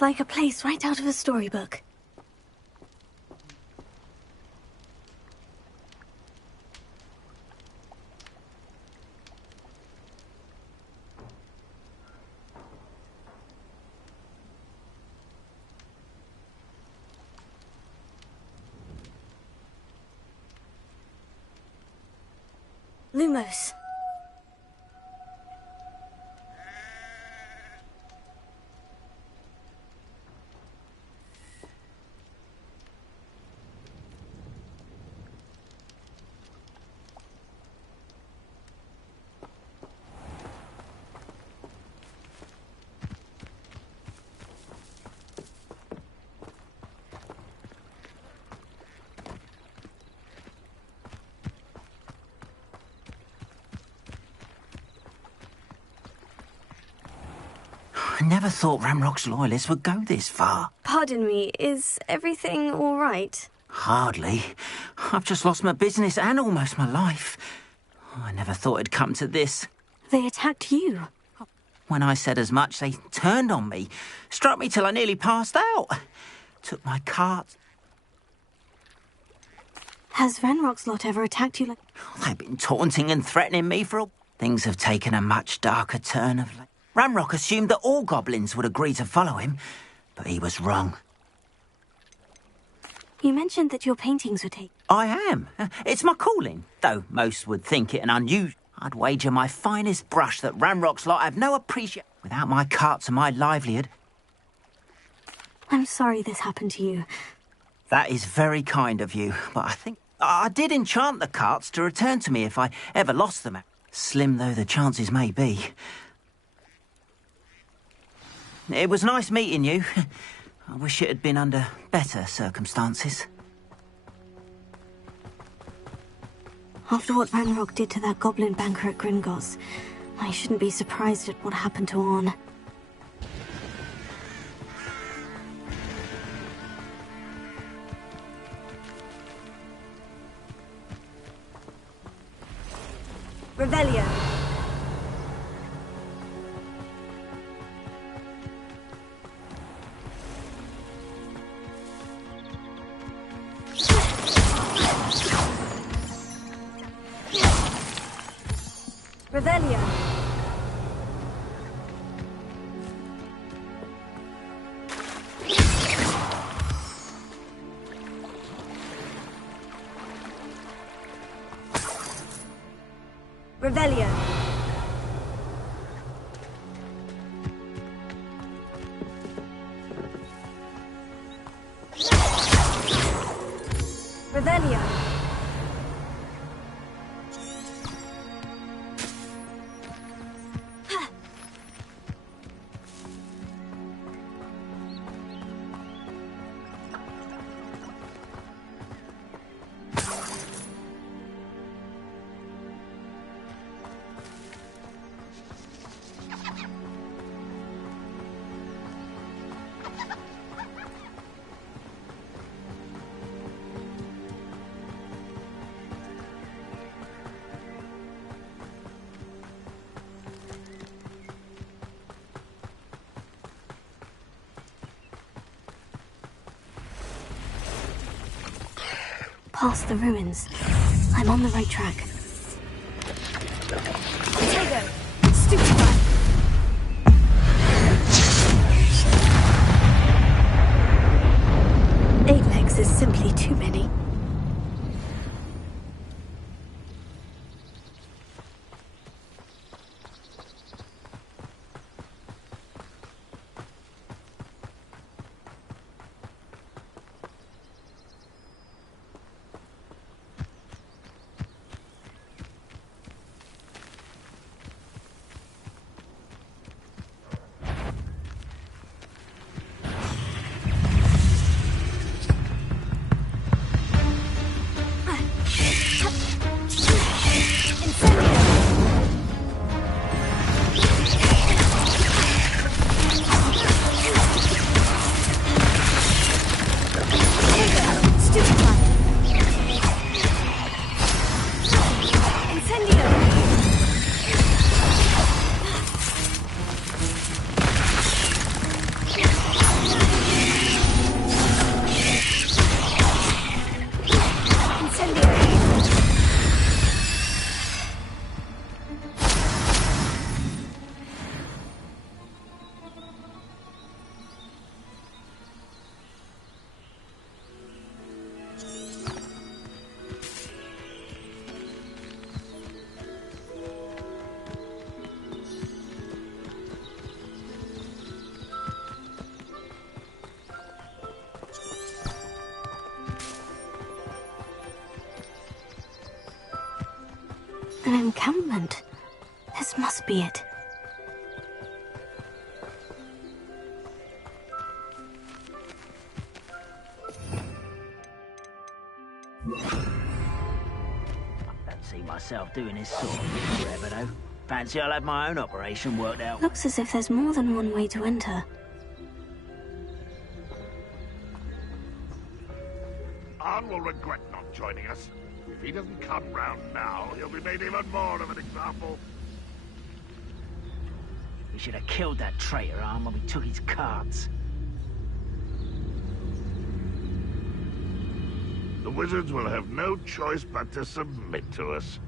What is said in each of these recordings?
Looks like a place right out of a storybook. Lumos. I never thought Ranrock's loyalists would go this far. Pardon me, is everything all right? Hardly. I've just lost my business and almost my life. I never thought it'd come to this. They attacked you. When I said as much, they turned on me, struck me till I nearly passed out. Took my cart. Has Ranrock's lot ever attacked you like... They've been taunting and threatening me for a... Things have taken a much darker turn of late. Ranrock assumed that all goblins would agree to follow him, but he was wrong. You mentioned that your paintings were taken. I am. It's my calling, though most would think it an unusual. I'd wager my finest brush that Ranrock's lot have no appreciation. Without my carts and my livelihood... I'm sorry this happened to you. That is very kind of you, but I think... I did enchant the carts to return to me if I ever lost them. Slim though the chances may be. It was nice meeting you. I wish it had been under better circumstances. After what Ranrock did to that goblin banker at Gringotts, I shouldn't be surprised at what happened to Orn. Revelio. Revelio. Revelio. Revelio. Past the ruins. I'm on the right track. Potato! Stupefy! Eight legs is simply too many. encampment. This must be it. I don't see myself doing this sort of thing forever, though. Fancy I'll have my own operation worked out. Looks as if there's more than one way to enter. Arn will regret not joining us. If he doesn't come round now, he'll be made even more of an example. We should have killed that traitor, Arn, when we took his cards. The wizards will have no choice but to submit to us.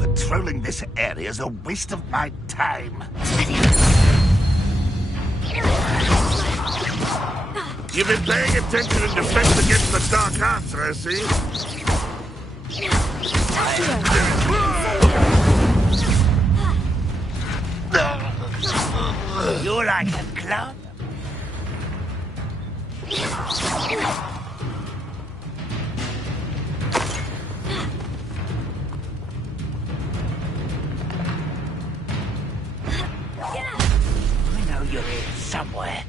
Patrolling this area is a waste of my time. You've been paying attention in defense against the dark arts, I see. You're like a clown. I know you're here somewhere.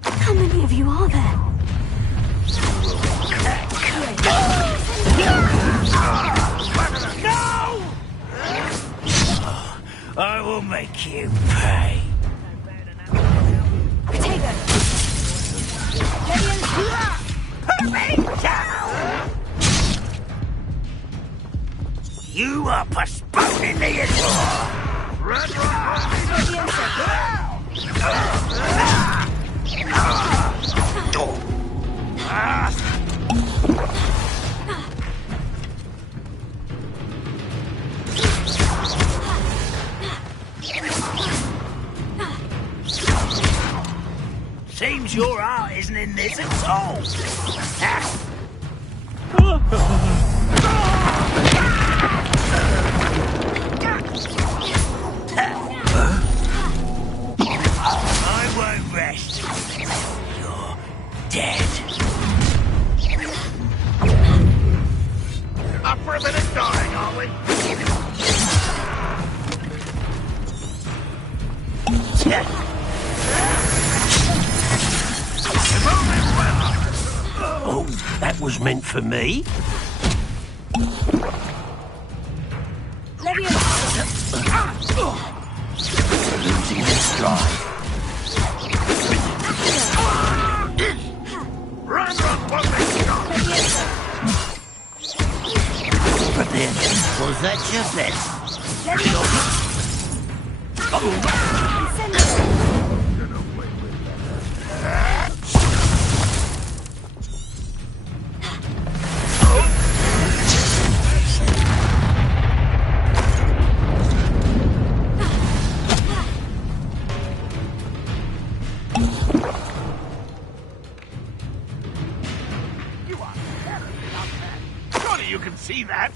How many of you are there? I will make you pay. Potato! You are postponing the war. Red Rock! Seems your heart isn't in this at all. I won't rest. You're dead. Up for a bit of dying, are we? Oh, that was meant for me? Leviosa! that your bet? You are terribly outmatched. Surely you can see that.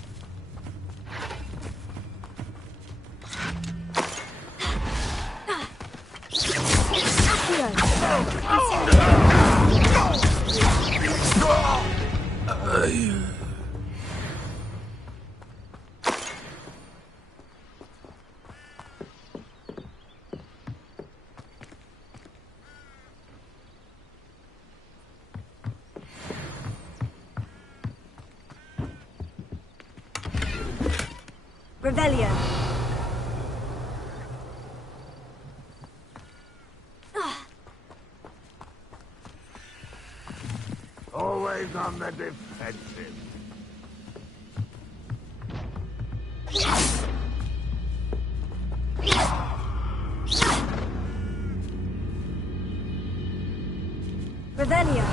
Revelio. Always on the defensive. Revelio.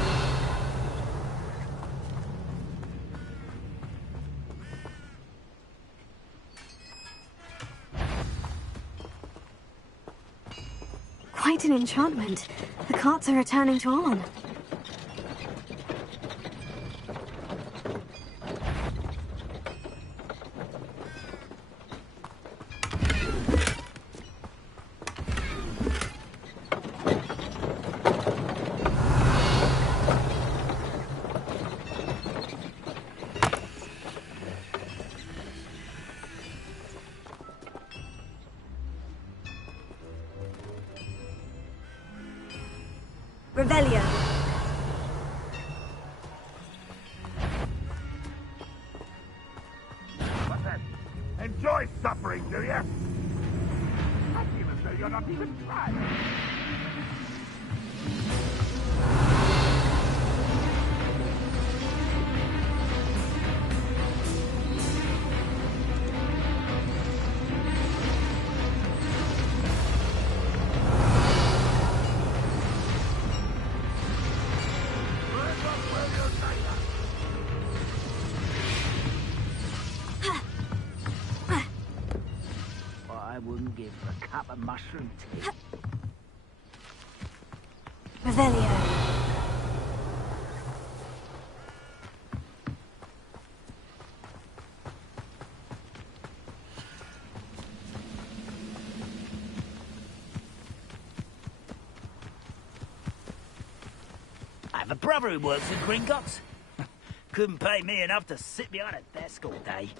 Quite an enchantment. The carts are returning to Arn. Revelio. What's that? Enjoy suffering, do you? I feel as though you're not even trying. I wouldn't give a cup of mushroom tea. Revelio. I have a brother who works at Gringotts. Couldn't pay me enough to sit behind a desk all day.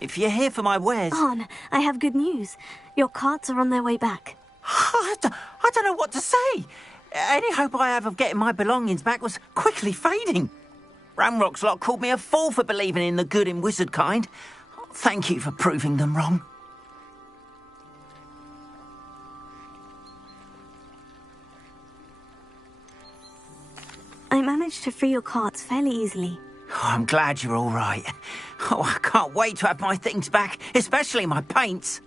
If you're here for my wares... Arn, I have good news. Your carts are on their way back. I don't know what to say. Any hope I have of getting my belongings back was quickly fading. Ranrock's lot called me a fool for believing in the good in wizard kind. Thank you for proving them wrong. I managed to free your carts fairly easily. Oh, I'm glad you're all right. Oh, I can't wait to have my things back, especially my paints.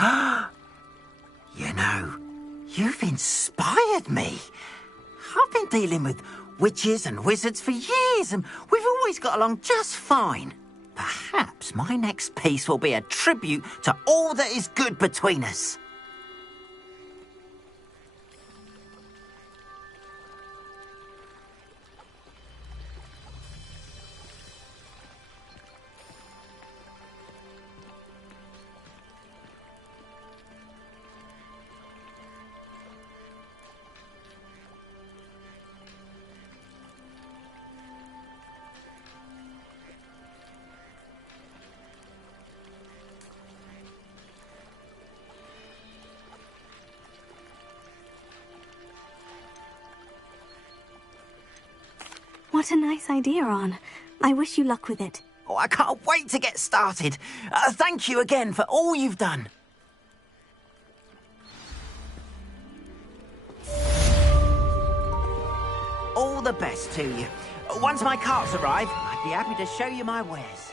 You know, you've inspired me. I've been dealing with witches and wizards for years, and we've always got along just fine. Perhaps my next piece will be a tribute to all that is good between us. What a nice idea, Arn. I wish you luck with it. Oh, I can't wait to get started. Thank you again for all you've done. All the best to you. Once my carts arrive, I'd be happy to show you my wares.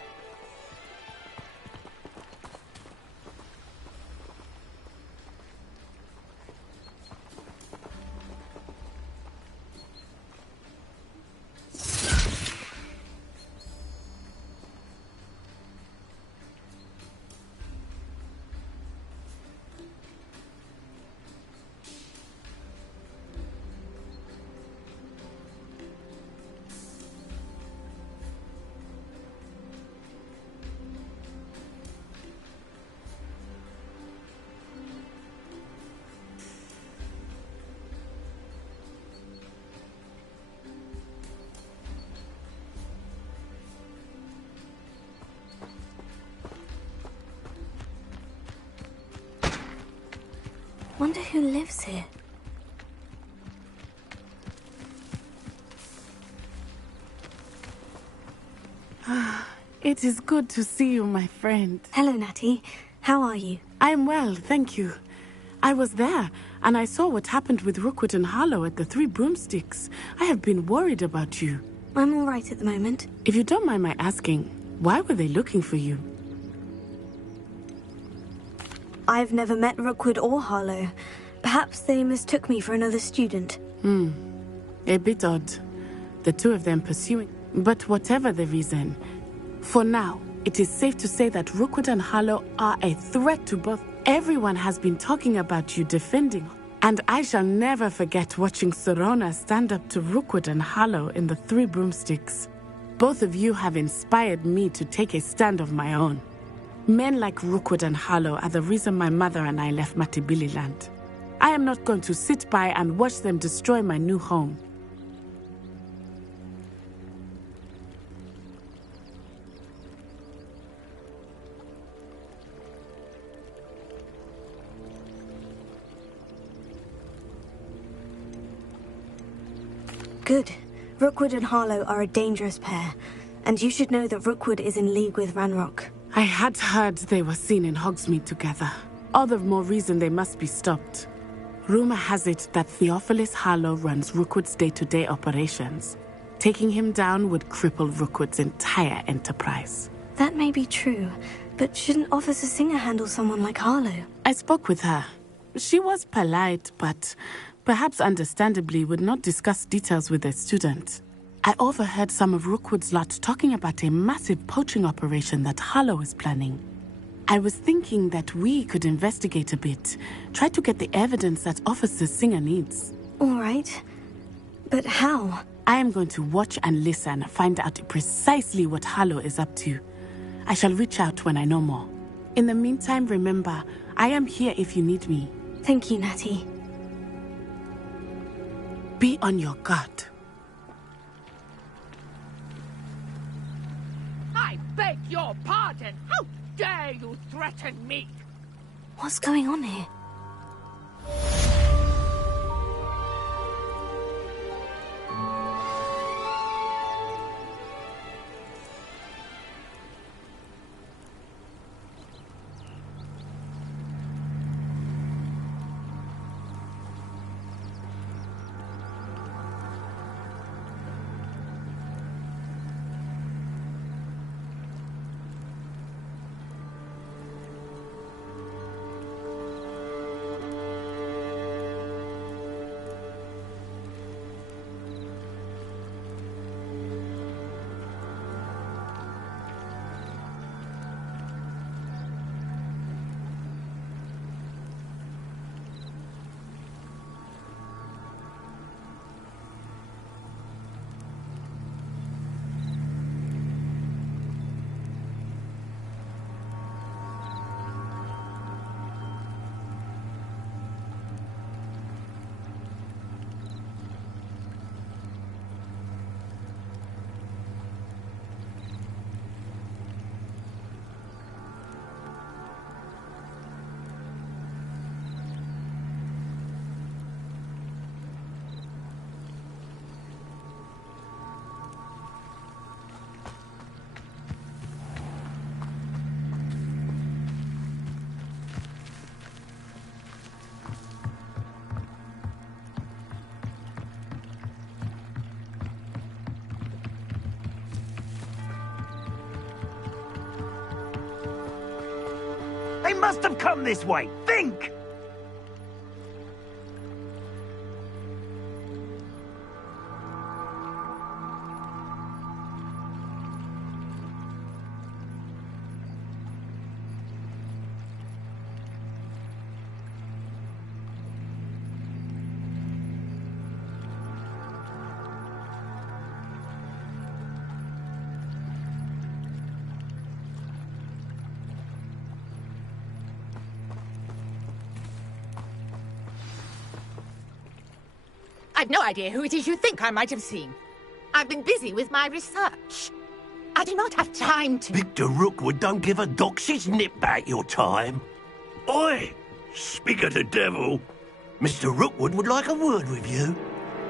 Wonder who lives here. It is good to see you, my friend. Hello, Natty. How are you? I'm well, thank you. I was there, and I saw what happened with Rookwood and Harlow at the Three Broomsticks. I have been worried about you. I'm all right at the moment. If you don't mind my asking, why were they looking for you? I've never met Rookwood or Harlow. Perhaps they mistook me for another student. A bit odd. The two of them pursuing. But whatever the reason, for now, it is safe to say that Rookwood and Harlow are a threat to both. Everyone has been talking about you defending. And I shall never forget watching Sirona stand up to Rookwood and Harlow in the Three Broomsticks. Both of you have inspired me to take a stand of my own. Men like Rookwood and Harlow are the reason my mother and I left Matibili land. I am not going to sit by and watch them destroy my new home. Good. Rookwood and Harlow are a dangerous pair, and you should know that Rookwood is in league with Ranrock. I had heard they were seen in Hogsmeade together. All the more reason they must be stopped. Rumor has it that Theophilus Harlow runs Rookwood's day-to-day operations. Taking him down would cripple Rookwood's entire enterprise. That may be true, but shouldn't Officer Singer handle someone like Harlow? I spoke with her. She was polite, but perhaps understandably would not discuss details with a student. I overheard some of Rookwood's lot talking about a massive poaching operation that Harlow is planning. I was thinking that we could investigate a bit, try to get the evidence that Officer Singer needs. All right. But how? I am going to watch and listen, find out precisely what Harlow is up to. I shall reach out when I know more. In the meantime, remember, I am here if you need me. Thank you, Natty. Be on your guard. I beg your pardon! How dare you threaten me? What's going on here? They must have come this way. Think! I've no idea who it is you think I might have seen. I've been busy with my research. I do not have time to... Victor Rookwood don't give a doxy's nip back your time. Oi! Speak of the devil. Mr. Rookwood would like a word with you.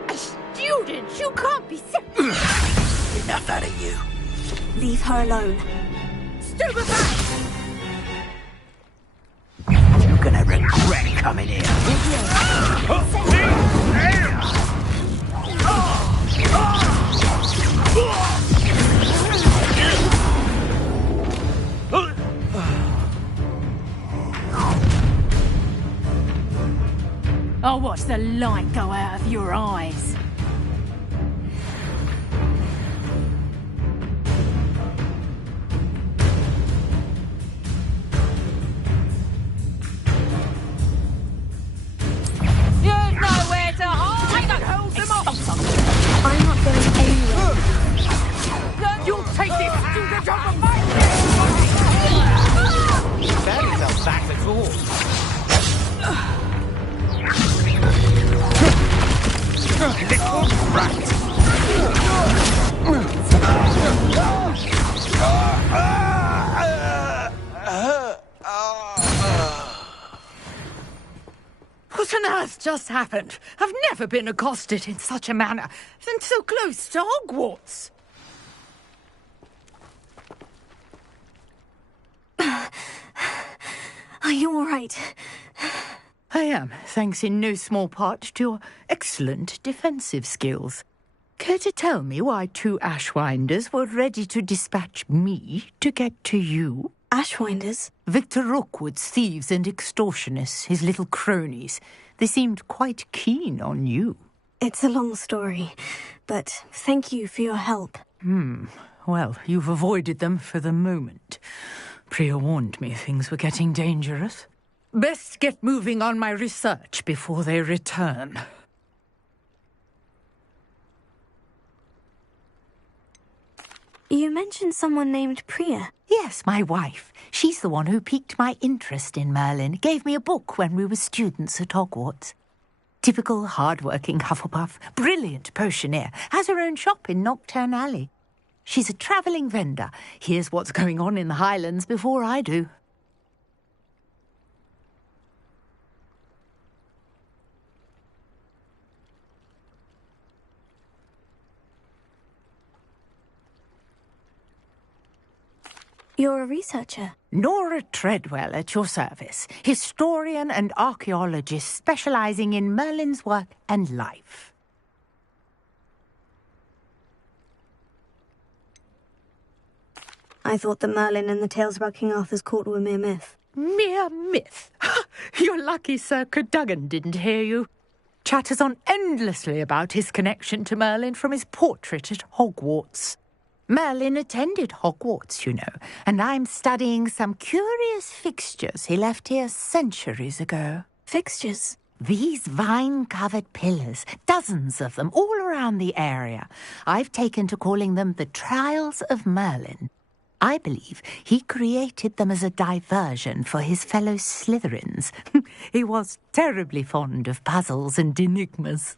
A student? You can't be Enough out of you. Leave her alone. Stupefy! You're gonna regret coming here. I'll watch the light go out of your eyes. You've nowhere to hide! I don't hold them off! I'm not going anywhere. You'll take this student off of my Barely fell back at all. Little rat! What on earth just happened? I've never been accosted in such a manner, and so close to Hogwarts. Are you all right? I am, thanks in no small part to your excellent defensive skills. Care to tell me why two Ashwinders were ready to dispatch me to get to you? Ashwinders? Victor Rookwood's thieves and extortionists, his little cronies. They seemed quite keen on you. It's a long story, but thank you for your help. Well, you've avoided them for the moment. Priya warned me things were getting dangerous. Best get moving on my research before they return. You mentioned someone named Priya. Yes, my wife. She's the one who piqued my interest in Merlin. Gave me a book when we were students at Hogwarts. Typical hard-working Hufflepuff, brilliant potioneer, has her own shop in Knockturn Alley. She's a travelling vendor. Hears what's going on in the Highlands before I do. You're a researcher. Nora Treadwell at your service, historian and archaeologist specialising in Merlin's work and life. I thought that Merlin and the tales about King Arthur's court were mere myth. Mere myth? You're lucky Sir Cadogan didn't hear you. Chatters on endlessly about his connection to Merlin from his portrait at Hogwarts. Merlin attended Hogwarts, you know, and I'm studying some curious fixtures he left here centuries ago. Fixtures? These vine-covered pillars, dozens of them, all around the area. I've taken to calling them the Trials of Merlin. I believe he created them as a diversion for his fellow Slytherins. He was terribly fond of puzzles and enigmas.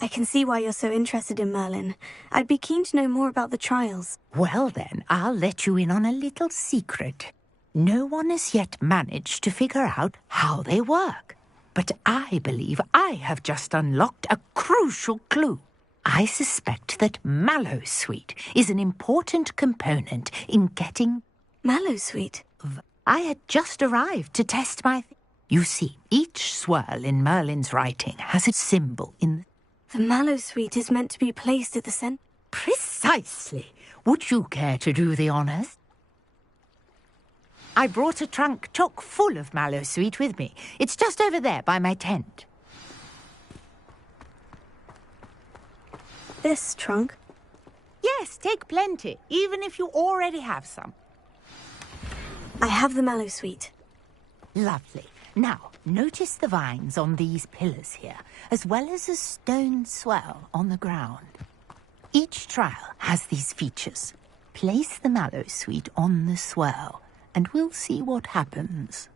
I can see why you're so interested in Merlin. I'd be keen to know more about the trials. Well then, I'll let you in on a little secret. No one has yet managed to figure out how they work. But I believe I have just unlocked a crucial clue. I suspect that Mallowsweet is an important component in getting... Mallowsweet? I had just arrived to test my... You see, each swirl in Merlin's writing has a symbol in... The Mallowsweet is meant to be placed at the center. Precisely. Precisely. Would you care to do the honours? I brought a trunk chock full of mallow sweet with me. It's just over there by my tent. This trunk? Yes, take plenty, even if you already have some. I have the mallow sweet. Lovely. Now, notice the vines on these pillars here, as well as a stone swell on the ground. Each trial has these features. Place the mallow sweet on the swell, and we'll see what happens.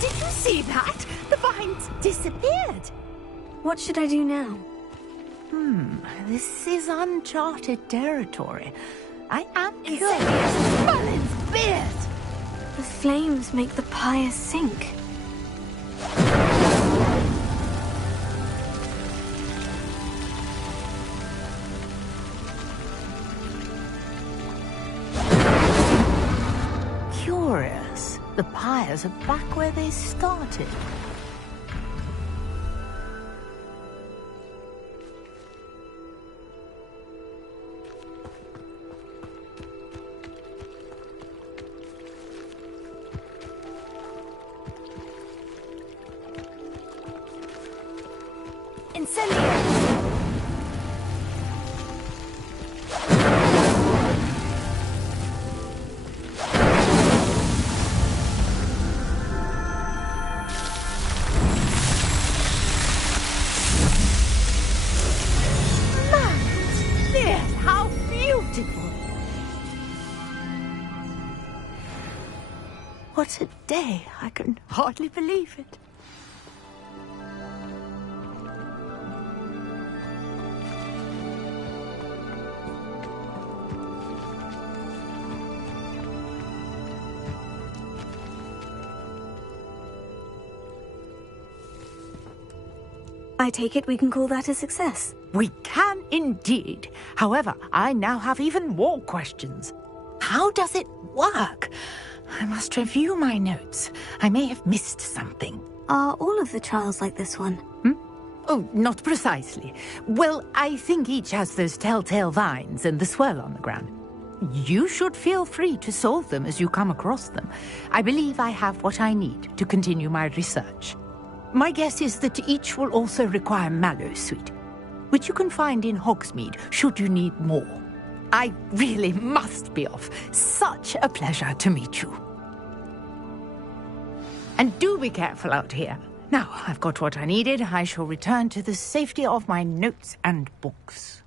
Did you see that? The vines disappeared. What should I do now? This is uncharted territory. I am curious. Merlin's beard! The flames make the pyre sink. Curious. The pyres are back where they started. How beautiful! What a day! I can hardly believe it. I take it we can call that a success. We can indeed. However, I now have even more questions. How does it work? I must review my notes. I may have missed something. Are all of the trials like this one? Oh, not precisely. Well, I think each has those telltale vines and the swirl on the ground. You should feel free to solve them as you come across them. I believe I have what I need to continue my research. My guess is that each will also require mallow sweet, which you can find in Hogsmeade should you need more. I really must be off. Such a pleasure to meet you. And do be careful out here. Now, I've got what I needed. I shall return to the safety of my notes and books.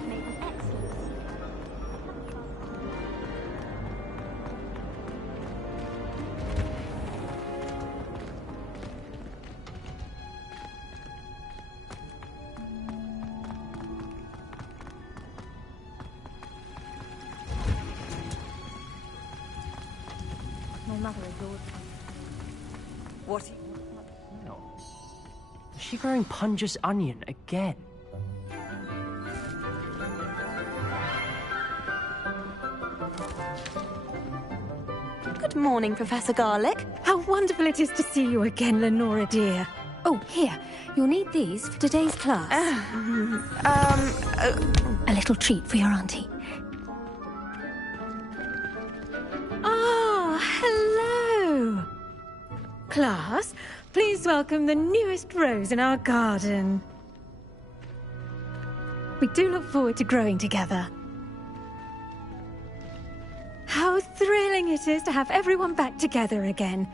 would make an excellent. My mother adored me. What? No. Is she growing Punja's onion again? Good morning, Professor Garlick. How wonderful it is to see you again, Lenora dear. Oh, here. You'll need these for today's class. A little treat for your auntie. Ah, hello. Class, please welcome the newest rose in our garden. We do look forward to growing together. How thrilling it is to have everyone back together again.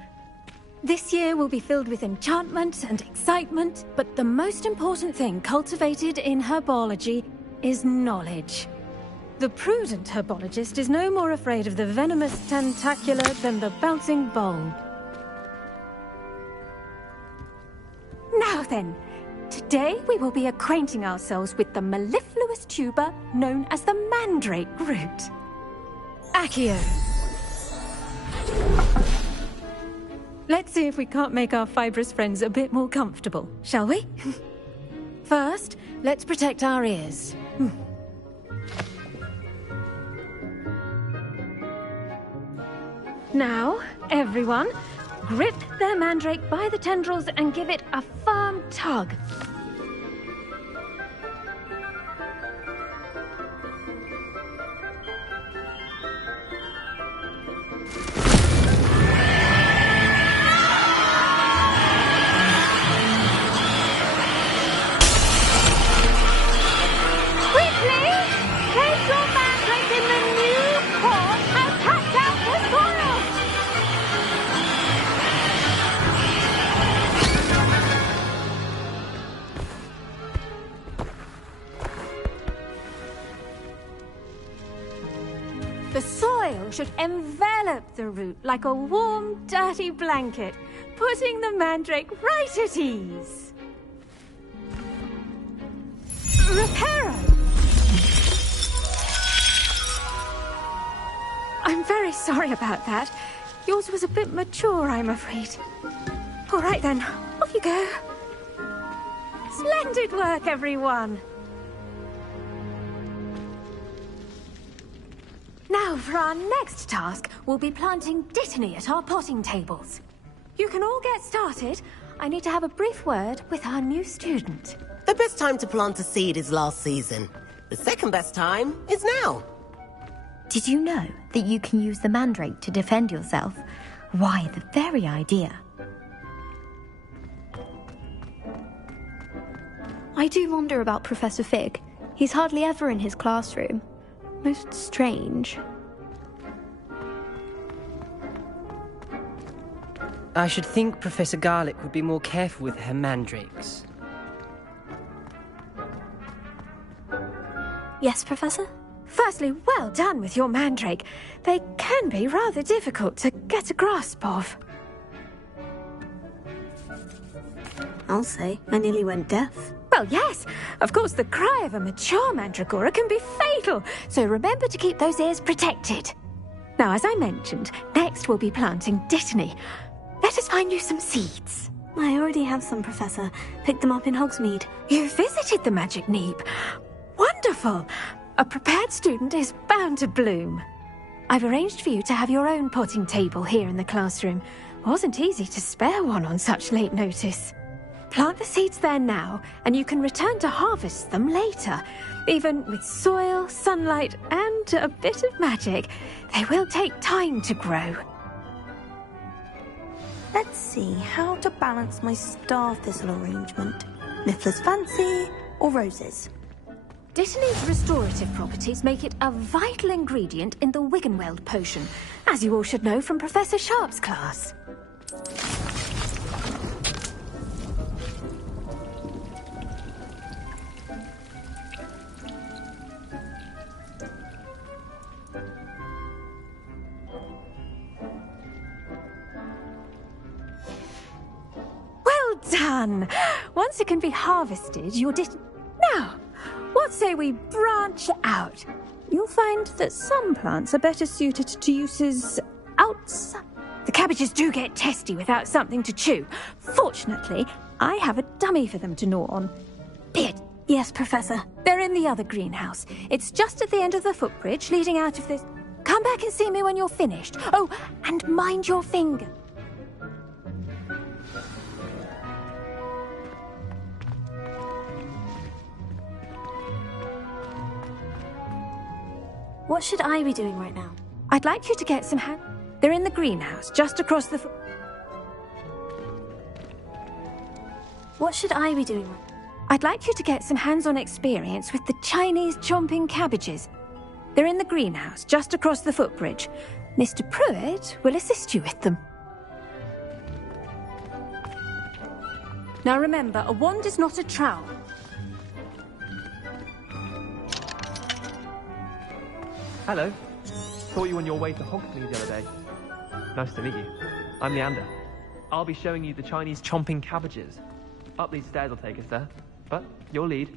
This year will be filled with enchantment and excitement, but the most important thing cultivated in herbology is knowledge. The prudent herbologist is no more afraid of the venomous tentacula than the bouncing bulb. Now then, today we will be acquainting ourselves with the mellifluous tuber known as the mandrake root. Accio. Let's see if we can't make our fibrous friends a bit more comfortable, shall we? First, let's protect our ears. Now, everyone, grip their mandrake by the tendrils and give it a firm tug. The soil should envelop the root like a warm, dirty blanket, putting the mandrake right at ease. Reparo! I'm very sorry about that. Yours was a bit mature, I'm afraid. All right then, off you go. Splendid work, everyone! Now, for our next task, we'll be planting Dittany at our potting tables. You can all get started. I need to have a brief word with our new student. The best time to plant a seed is last season. The second best time is now. Did you know that you can use the mandrake to defend yourself? Why, the very idea. I do wonder about Professor Fig. He's hardly ever in his classroom. Most strange. I should think Professor Garlick would be more careful with her mandrakes. Yes, Professor? Firstly, well done with your mandrake. They can be rather difficult to get a grasp of. I'll say, I nearly went deaf. Well, yes. Of course, the cry of a mature mandragora can be fatal, so remember to keep those ears protected. Now, as I mentioned, next we'll be planting Dittany. Let us find you some seeds. I already have some, Professor. Picked them up in Hogsmeade. You visited the Magic Neep. Wonderful. A prepared student is bound to bloom. I've arranged for you to have your own potting table here in the classroom. Wasn't easy to spare one on such late notice. Plant the seeds there now, and you can return to harvest them later. Even with soil, sunlight, and a bit of magic, they will take time to grow. Let's see how to balance my star thistle arrangement. Niffler's Fancy or roses? Dittany's restorative properties make it a vital ingredient in the Wiggenweld potion, as you all should know from Professor Sharp's class. fun. Once it can be harvested, you're Now, what say we branch out? You'll find that some plants are better suited to uses outside. The cabbages do get testy without something to chew. Fortunately, I have a dummy for them to gnaw on. Beard. Yes, Professor. They're in the other greenhouse. It's just at the end of the footbridge leading out of this. Come back and see me when you're finished. Oh, and mind your finger. What should I be doing right now? I'd like you to get some They're in the greenhouse, just across the What should I be doing? I'd like you to get some hands-on experience with the Chinese chomping cabbages. They're in the greenhouse, just across the footbridge. Mr. Pruitt will assist you with them. Now remember, a wand is not a trowel. Hello. Thought you were on your way to Hogsley the other day. Nice to meet you. I'm Leander. I'll be showing you the Chinese chomping cabbages. Up these stairs will take us there, but your lead.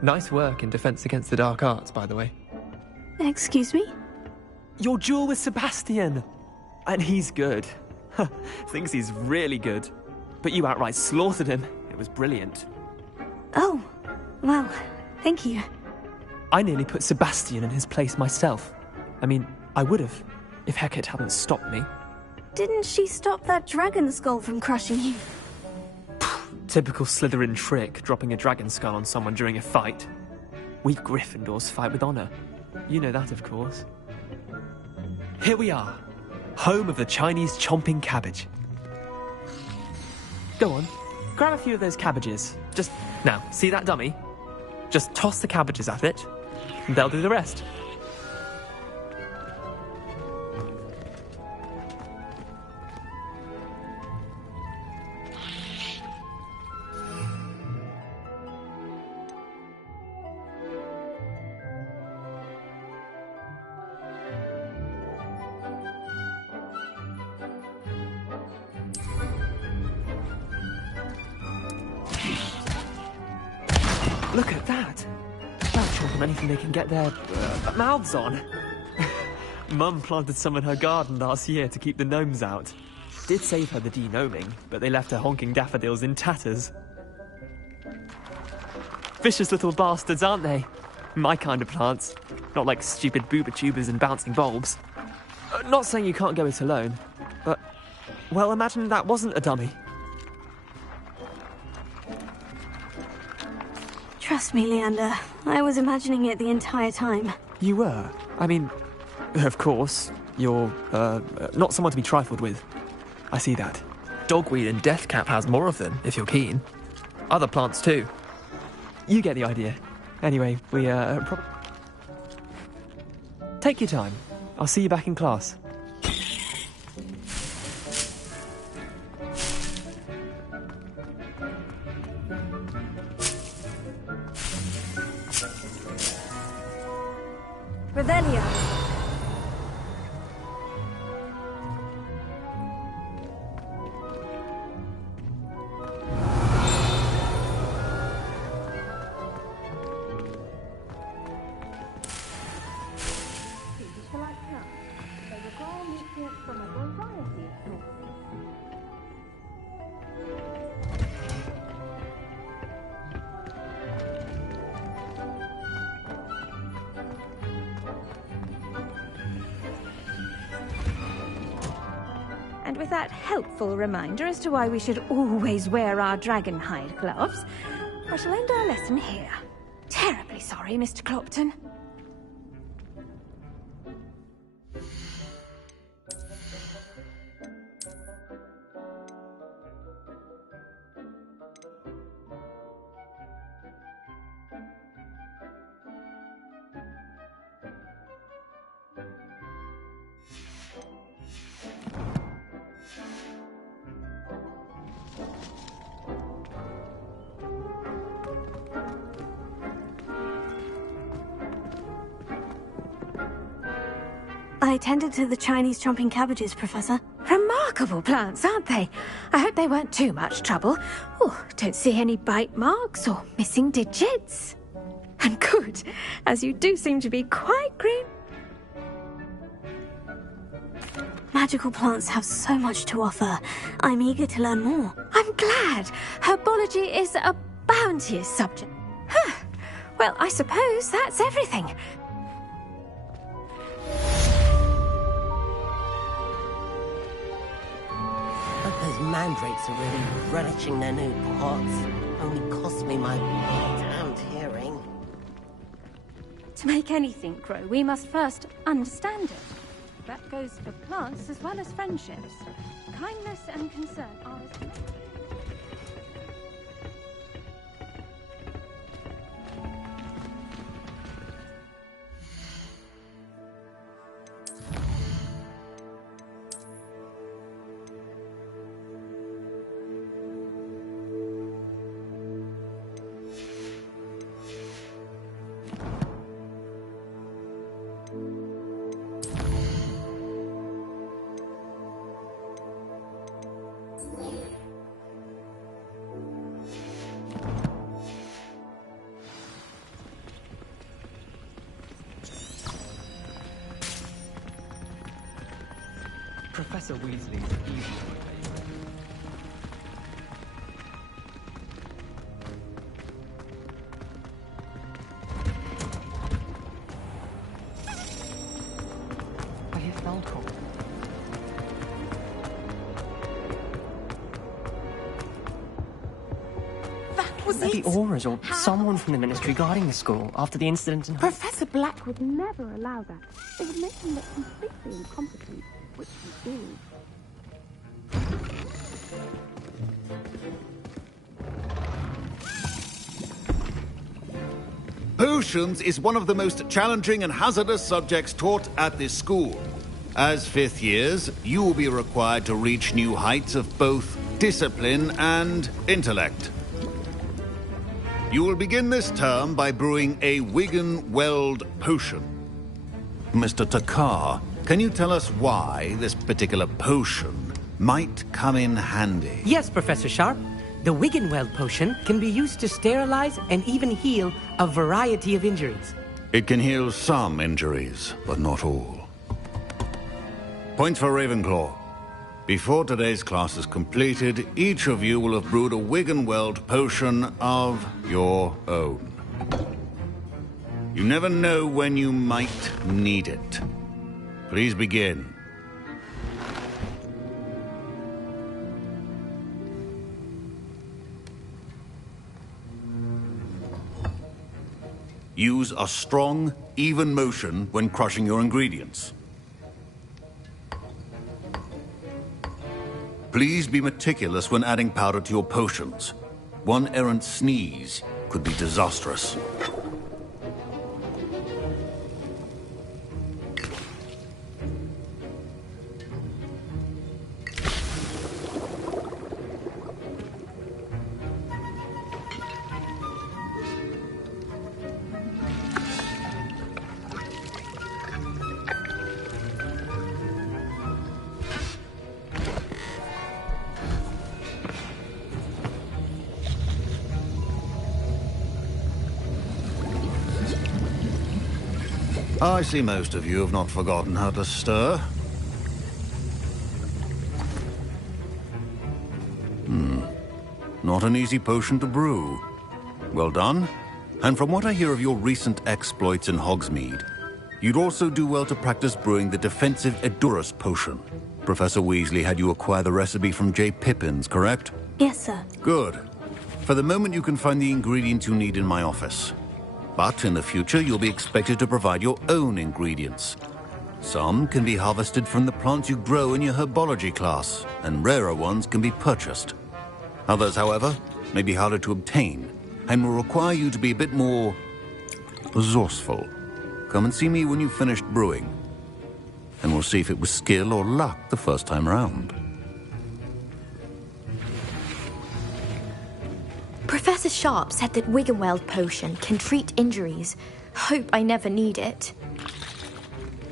Nice work in Defense Against the Dark Arts, by the way. Excuse me? Your duel with Sebastian! And he's good. Thinks he's really good. But you outright slaughtered him. It was brilliant. Oh, well, thank you. I nearly put Sebastian in his place myself. I mean, I would have, if Hecate hadn't stopped me. Didn't she stop that dragon skull from crushing you? Typical Slytherin trick, dropping a dragon skull on someone during a fight. We Gryffindors fight with honor. You know that, of course. Here we are, home of the Chinese chomping cabbage. Go on, grab a few of those cabbages. Now, see that dummy? Just toss the cabbages at it, and they'll do the rest. Look at that! They'll chomp on anything they can get their mouths on. Mum planted some in her garden last year to keep the gnomes out. Did save her the de-gnoming, but they left her honking daffodils in tatters. Vicious little bastards, aren't they? My kind of plants. Not like stupid booba tubers and bouncing bulbs. Not saying you can't go it alone, but, well, imagine that wasn't a dummy. Trust me, Leander. I was imagining it the entire time. You were? I mean, of course, you're, not someone to be trifled with. I see that. Dogweed and Deathcap has more of them, if you're keen. Other plants, too. You get the idea. Anyway, we, Take your time. I'll see you back in class. Revelio. And with that helpful reminder as to why we should always wear our dragon hide gloves, I shall end our lesson here. Terribly sorry, Mr. Clopton. I tended to the Chinese chomping cabbages, Professor. Remarkable plants, aren't they? I hope they weren't too much trouble. Oh, don't see any bite marks or missing digits. And good, as you do seem to be quite green. Magical plants have so much to offer. I'm eager to learn more. I'm glad. Herbology is a bounteous subject. Huh. Well, I suppose that's everything. But those mandrakes are really relishing their new pots. Only cost me my damned hearing. To make anything grow, we must first understand it. That goes for plants as well as friendships. Kindness and concern are as connected. Professor Weasley. I hear Falcon. That was Maybe it. Auras or someone from the Ministry guarding the school after the incident in... Professor Black would never allow that. It would make him look completely incompetent, which he is. Potions is one of the most challenging and hazardous subjects taught at this school. As fifth years, you will be required to reach new heights of both discipline and intellect. You will begin this term by brewing a Wiggenweld potion. Mr. Takar, can you tell us why this particular potion might come in handy? Yes, Professor Sharp. The Wiggenweld potion can be used to sterilize and even heal a variety of injuries. It can heal some injuries, but not all. Points for Ravenclaw. Before today's class is completed, each of you will have brewed a Wiggenweld potion of your own. You never know when you might need it. Please begin. Use a strong, even motion when crushing your ingredients. Please be meticulous when adding powder to your potions. One errant sneeze could be disastrous. I see most of you have not forgotten how to stir. Not an easy potion to brew. Well done. And from what I hear of your recent exploits in Hogsmeade, you'd also do well to practice brewing the defensive Edurus potion. Professor Weasley had you acquire the recipe from J. Pippins, correct? Yes, sir. Good. For the moment, you can find the ingredients you need in my office. But in the future, you'll be expected to provide your own ingredients. Some can be harvested from the plants you grow in your herbology class, and rarer ones can be purchased. Others, however, may be harder to obtain, and will require you to be a bit more resourceful. Come and see me when you've finished brewing, and we'll see if it was skill or luck the first time round. Professor Sharp said that Wiggenweld potion can treat injuries. Hope I never need it.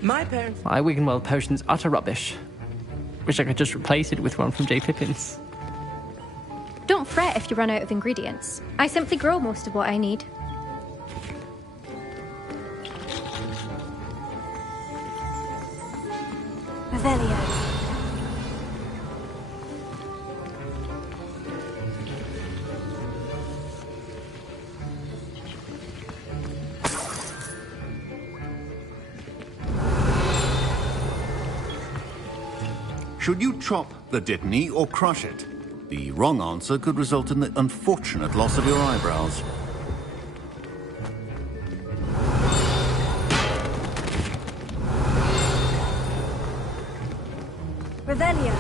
My parents... My Wiggenweld potion's utter rubbish. Wish I could just replace it with one from J. Pippin's. Don't fret if you run out of ingredients. I simply grow most of what I need. Revelio. Should you chop the Dittany or crush it? The wrong answer could result in the unfortunate loss of your eyebrows. Revelio.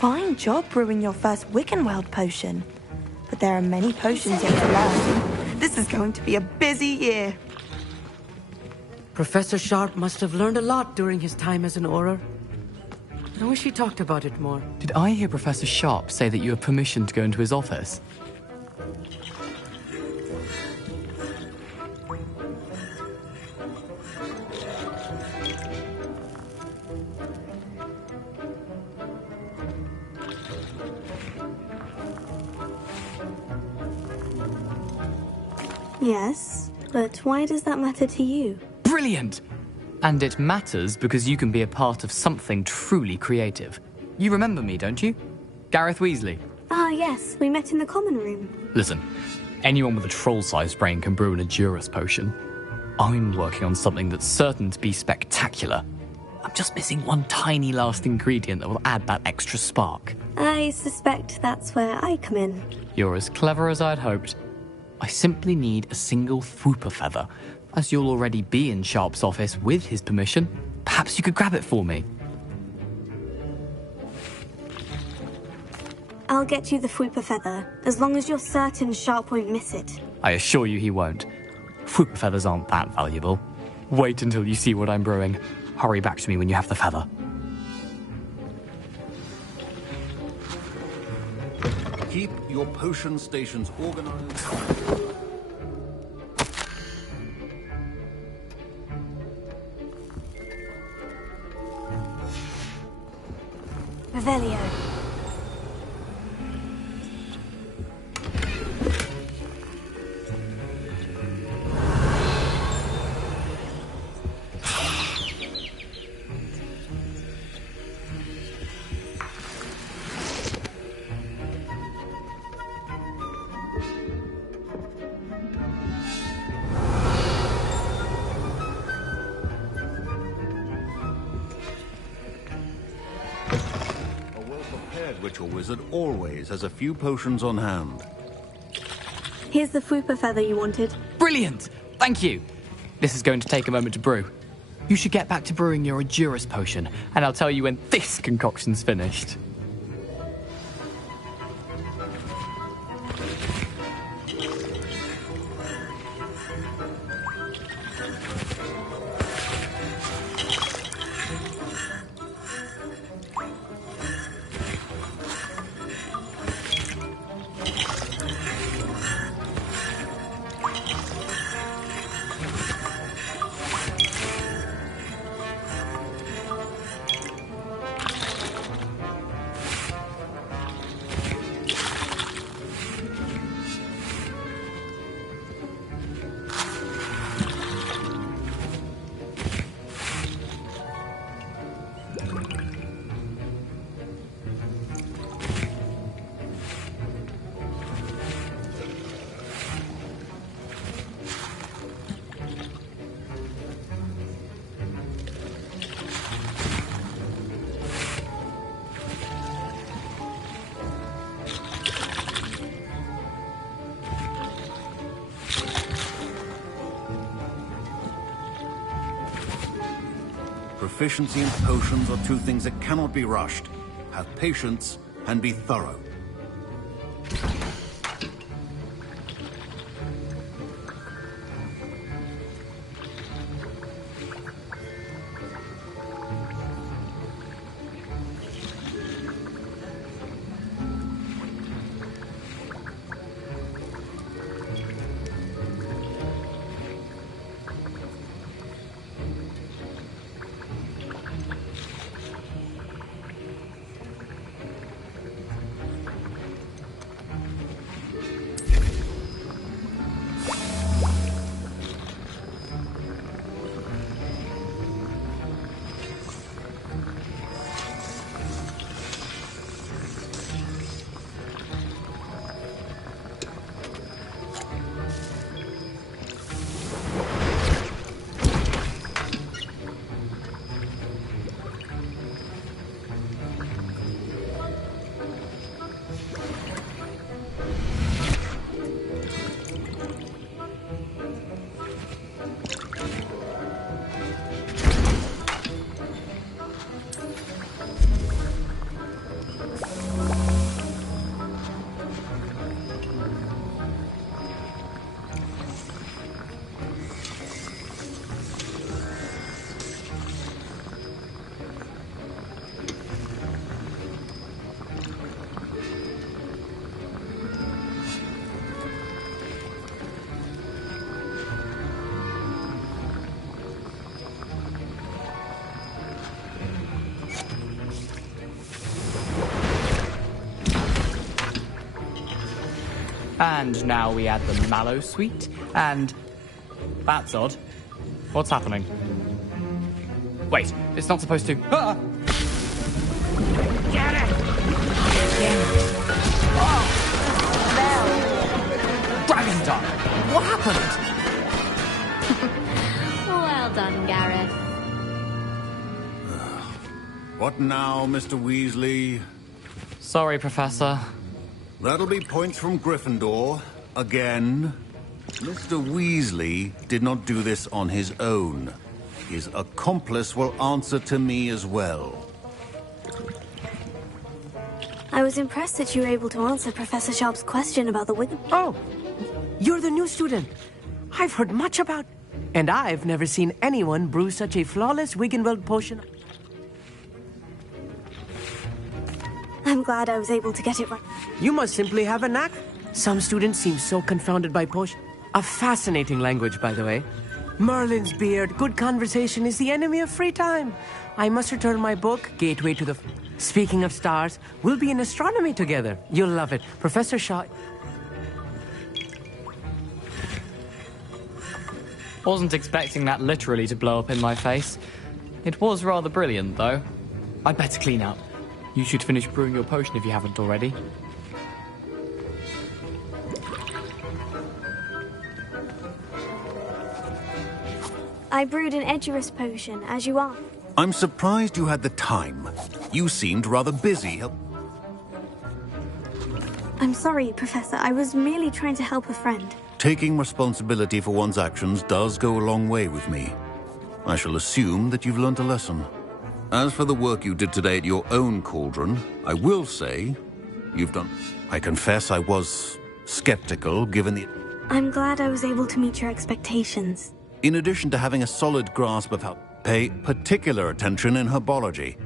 Fine job brewing your first Wiggenweld potion. But there are many potions yet to learn. This is going to be a busy year. Professor Sharp must have learned a lot during his time as an Auror. I wish he talked about it more. Did I hear Professor Sharp say that you have permission to go into his office? Yes, but why does that matter to you? Brilliant! And it matters because you can be a part of something truly creative. You remember me, don't you? Gareth Weasley. Ah, yes, we met in the common room. Listen, anyone with a troll-sized brain can brew an Edurus potion. I'm working on something that's certain to be spectacular. I'm just missing one tiny last ingredient that will add that extra spark. I suspect that's where I come in. You're as clever as I'd hoped. I simply need a single Fwooper feather. As you'll already be in Sharp's office with his permission, perhaps you could grab it for me. I'll get you the Fwooper feather, as long as you're certain Sharp won't miss it. I assure you he won't. Fwooper feathers aren't that valuable. Wait until you see what I'm brewing. Hurry back to me when you have the feather. Keep your potion stations organized. Revelio. Ritual wizard always has a few potions on hand. Here's the Fwooper feather you wanted. Brilliant! Thank you! This is going to take a moment to brew. You should get back to brewing your Edurus potion, and I'll tell you when this concoction's finished. Proficiency in potions are two things that cannot be rushed. Have patience and be thorough. And now we add the mallow sweet, and... That's odd. What's happening? Wait, it's not supposed to... Ah! Get it! Dragon Dog! What happened? Well done, Gareth. What now, Mr. Weasley? Sorry, Professor. That'll be points from Gryffindor. Again. Mr. Weasley did not do this on his own. His accomplice will answer to me as well. I was impressed that you were able to answer Professor Sharp's question about the Wiggle. Oh, you're the new student. I've heard much about... And I've never seen anyone brew such a flawless Wiggenweld potion. I'm glad I was able to get it right. You must simply have a knack. Some students seem so confounded by potion. A fascinating language, by the way. Merlin's beard, good conversation is the enemy of free time. I must return my book, Gateway to the... Speaking of stars, we'll be in astronomy together. You'll love it. Professor Shaw... Wasn't expecting that literally to blow up in my face. It was rather brilliant, though. I'd better clean up. You should finish brewing your potion if you haven't already. I brewed an Edurus potion, as you are. I'm surprised you had the time. You seemed rather busy. I'm sorry, Professor. I was merely trying to help a friend. Taking responsibility for one's actions does go a long way with me. I shall assume that you've learnt a lesson. As for the work you did today at your own cauldron, I will say you've done... I confess I was skeptical, given the... I'm glad I was able to meet your expectations. In addition to having a solid grasp of how... Pay particular attention in herbology.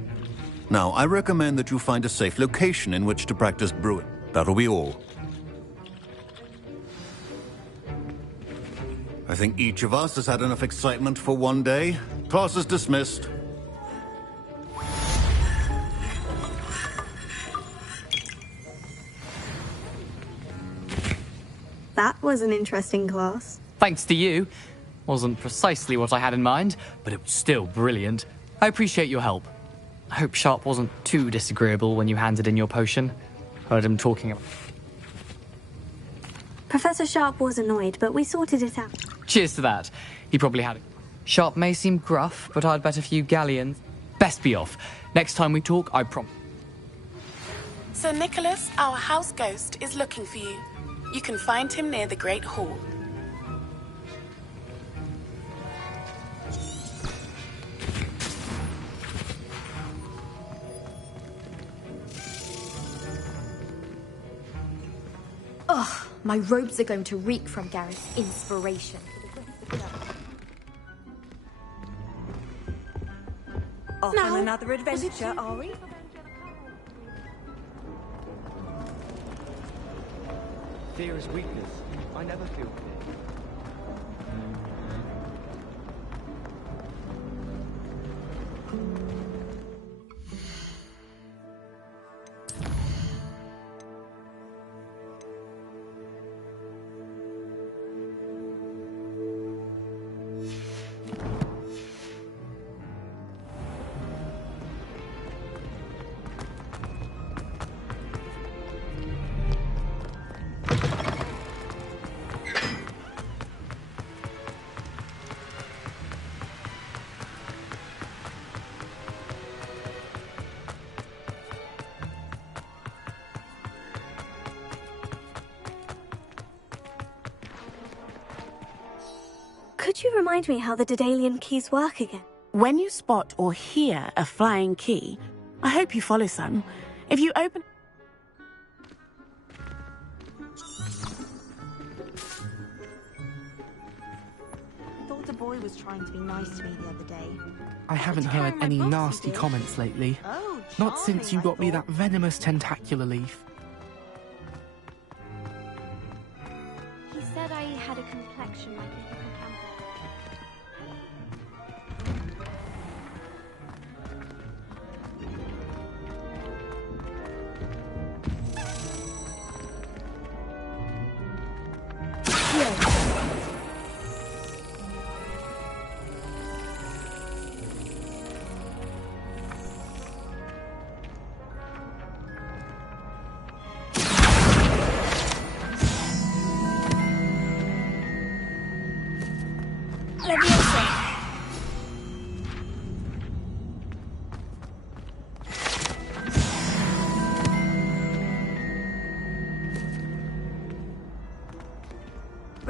Now, I recommend that you find a safe location in which to practice brewing. That'll be all. I think each of us has had enough excitement for one day. Class is dismissed. That was an interesting class. Thanks to you. Wasn't precisely what I had in mind, but it was still brilliant. I appreciate your help. I hope Sharp wasn't too disagreeable when you handed in your potion. Heard him talking about... Professor Sharp was annoyed, but we sorted it out. Cheers to that. He probably had it. Sharp may seem gruff, but I'd bet a few galleons. Best be off. Next time we talk, I promise. Sir Nicholas, our house ghost, is looking for you. You can find him near the Great Hall. Ugh, my robes are going to reek from Gareth's inspiration. Off on another adventure, are we? Fear is weakness. I never feel fear. Could you remind me how the Daedalian keys work again? When you spot or hear a flying key, I hope you follow some. If you open... I thought the boy was trying to be nice to me the other day. I haven't heard any nasty comments lately. Oh, Not since you got me that venomous tentacular leaf. He said I had a complexion like a hippocampus.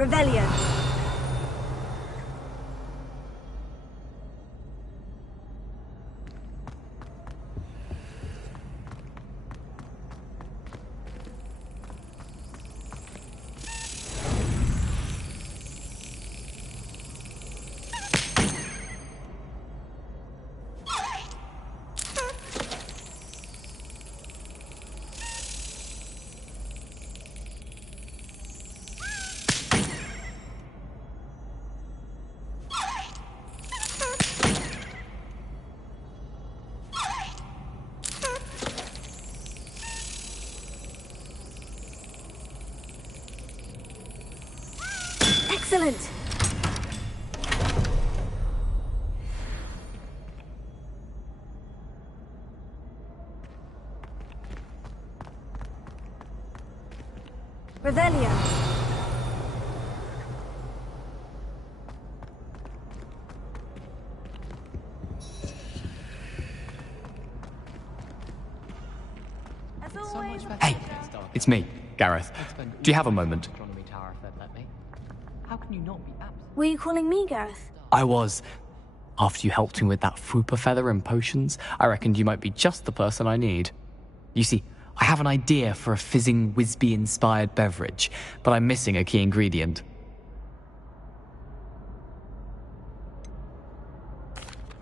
Revelio. Excellent! Revelio. Hey, it's me, Gareth. Do you have a moment? How can you not be absent? Were you calling me, Gareth? I was. After you helped me with that Fupa feather and potions, I reckoned you might be just the person I need. You see, I have an idea for a fizzing Wisby-inspired beverage, but I'm missing a key ingredient.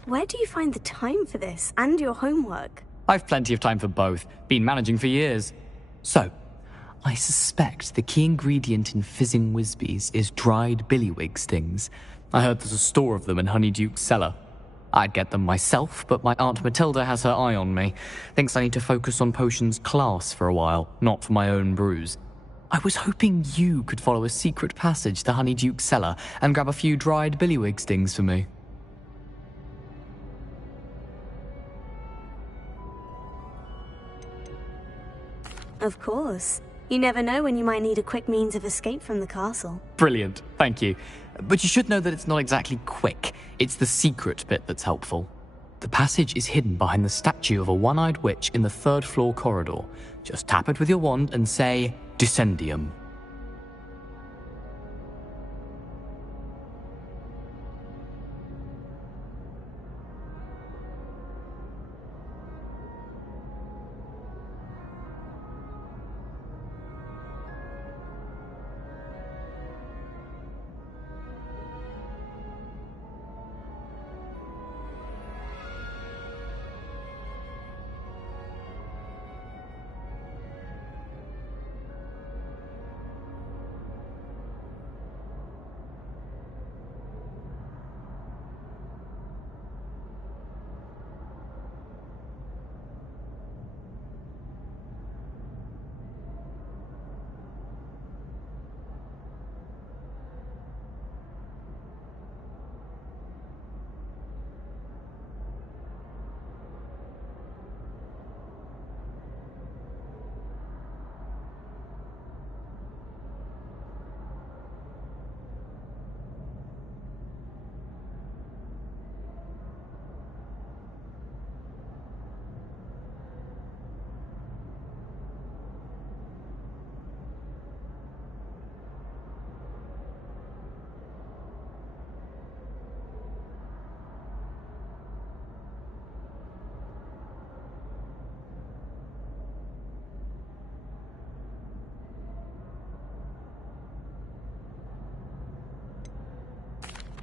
Where do you find the time for this, and your homework? I've plenty of time for both. Been managing for years. So, I suspect the key ingredient in fizzing Wisbies is dried billywig stings. I heard there's a store of them in Honeyduke's cellar. I'd get them myself, but my Aunt Matilda has her eye on me. Thinks I need to focus on potions class for a while, not for my own brews. I was hoping you could follow a secret passage to Honeyduke's cellar and grab a few dried billywig stings for me. Of course. You never know when you might need a quick means of escape from the castle. Brilliant, thank you. But you should know that it's not exactly quick. It's the secret bit that's helpful. The passage is hidden behind the statue of a one-eyed witch in the third-floor corridor. Just tap it with your wand and say, Descendium.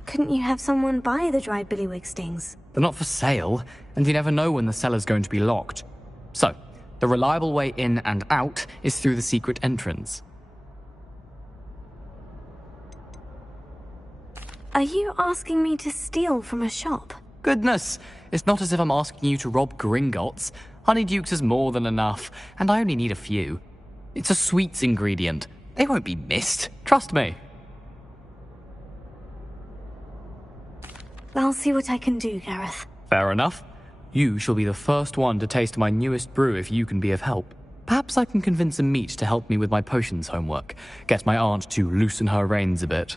Couldn't you have someone buy the dried billywig stings? They're not for sale, and you never know when the cellar's going to be locked. So, the reliable way in and out is through the secret entrance. Are you asking me to steal from a shop? Goodness, it's not as if I'm asking you to rob Gringotts. Honeyduke's is more than enough, and I only need a few. It's a sweets ingredient. They won't be missed, trust me. I'll see what I can do, Gareth. Fair enough. You shall be the first one to taste my newest brew if you can be of help. Perhaps I can convince a meat to help me with my potions homework. Get my aunt to loosen her reins a bit.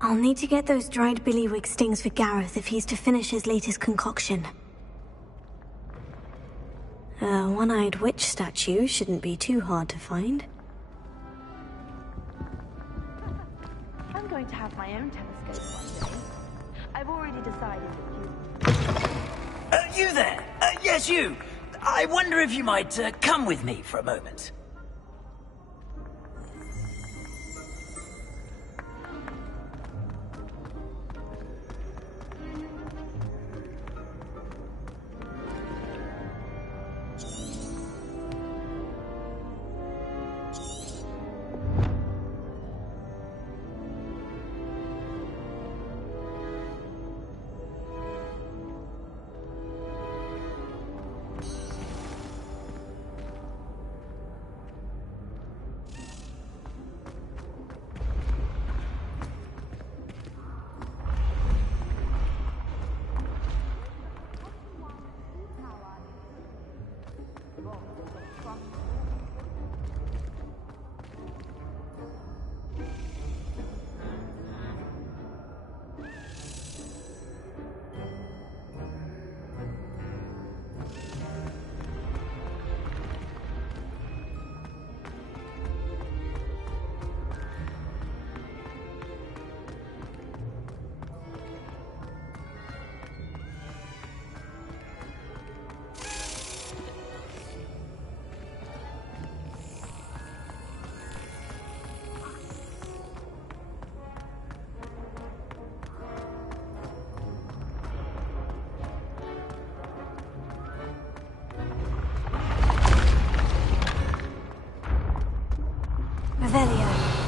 I'll need to get those dried billywig stings for Gareth if he's to finish his latest concoction. A one-eyed witch statue shouldn't be too hard to find. I'm going to have my own telescope one day. I've already decided that You there? Yes, you. I wonder if you might come with me for a moment. Revelio.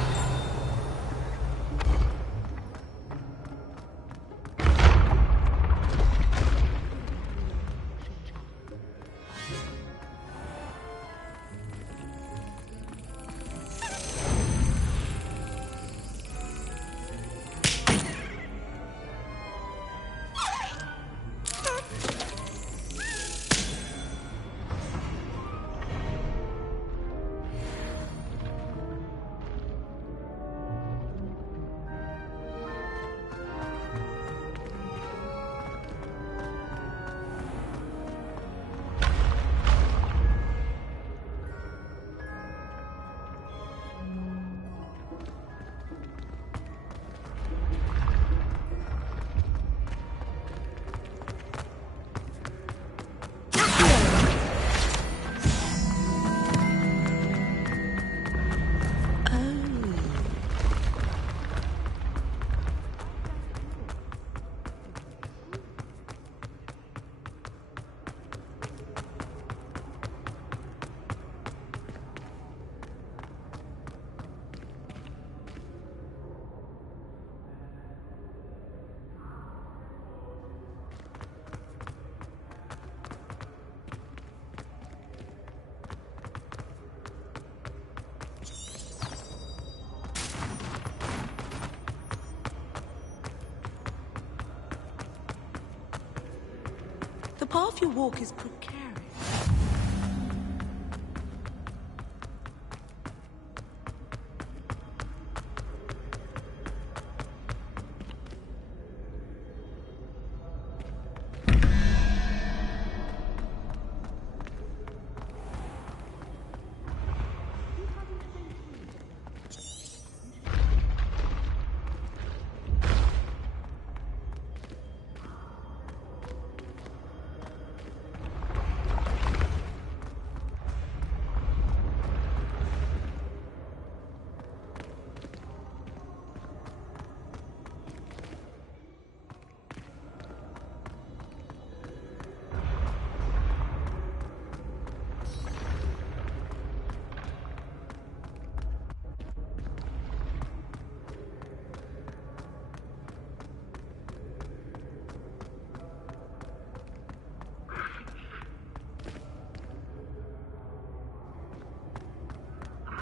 the path you walk is precarious.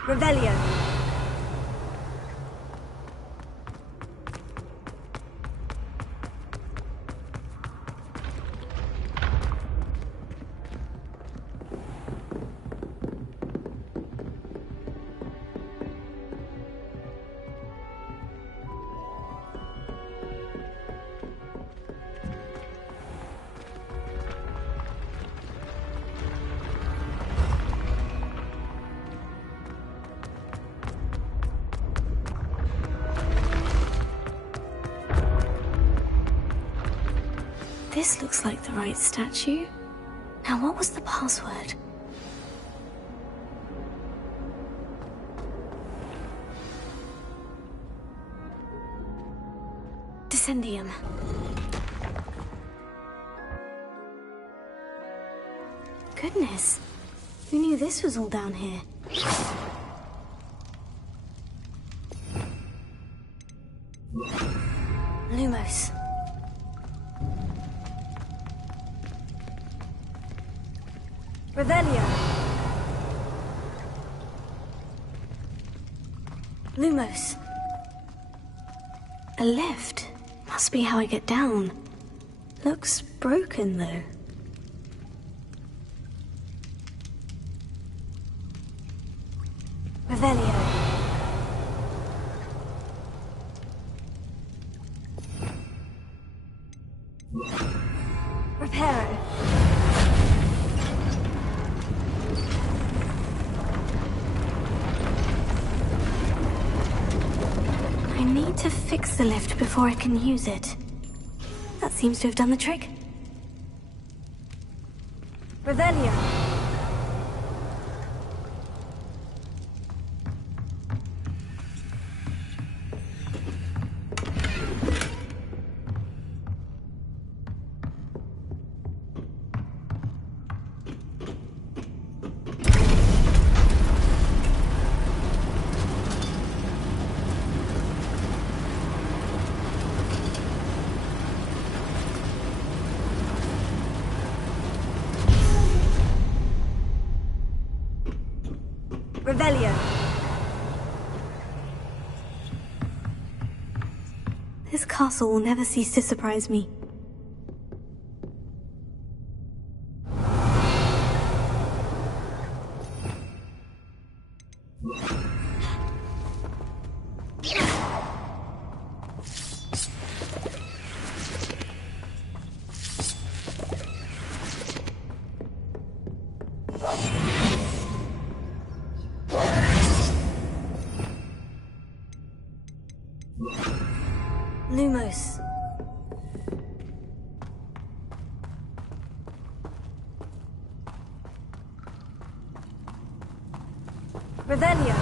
Revelio. This looks like the right statue. Now, what was the password? Descendium. Goodness. Who knew this was all down here? Lumos. Revelio. Lumos. A lift. Must be how I get down. Looks broken, though. Revelio. Reparo. I need to fix the lift before I can use it. That seems to have done the trick. Revelio. Revelio. This castle will never cease to surprise me. Lumos. Revelio.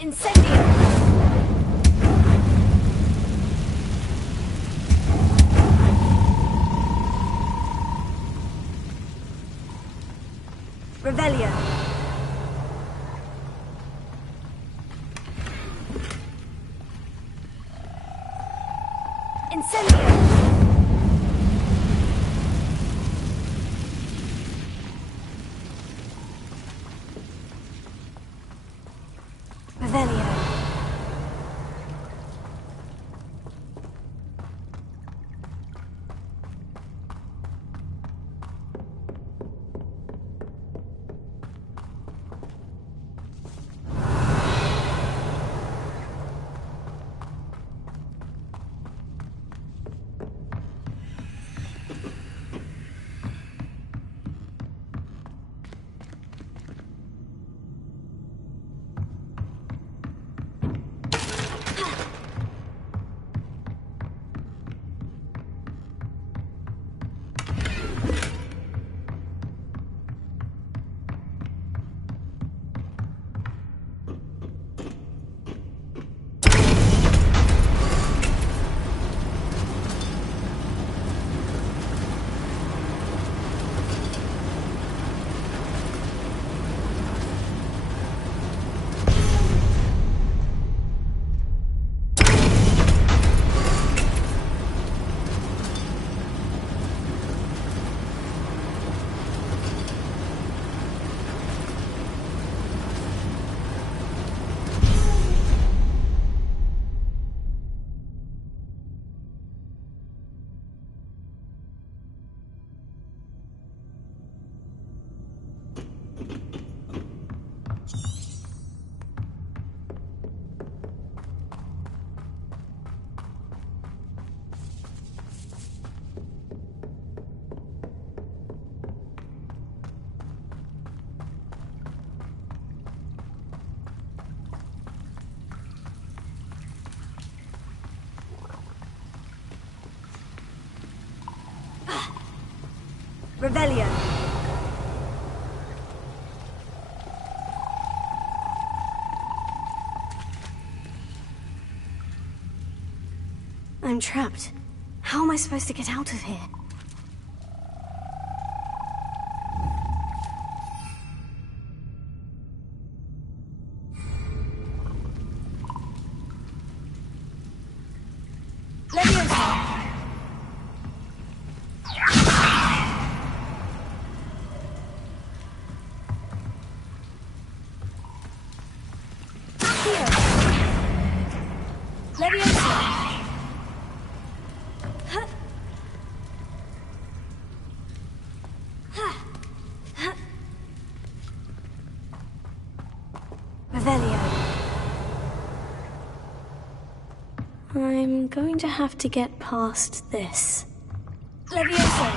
Incendio! Revelio. Incendio! Revelio. Revelio. I'm trapped. How am I supposed to get out of here? I'm going to have to get past this. Levioso!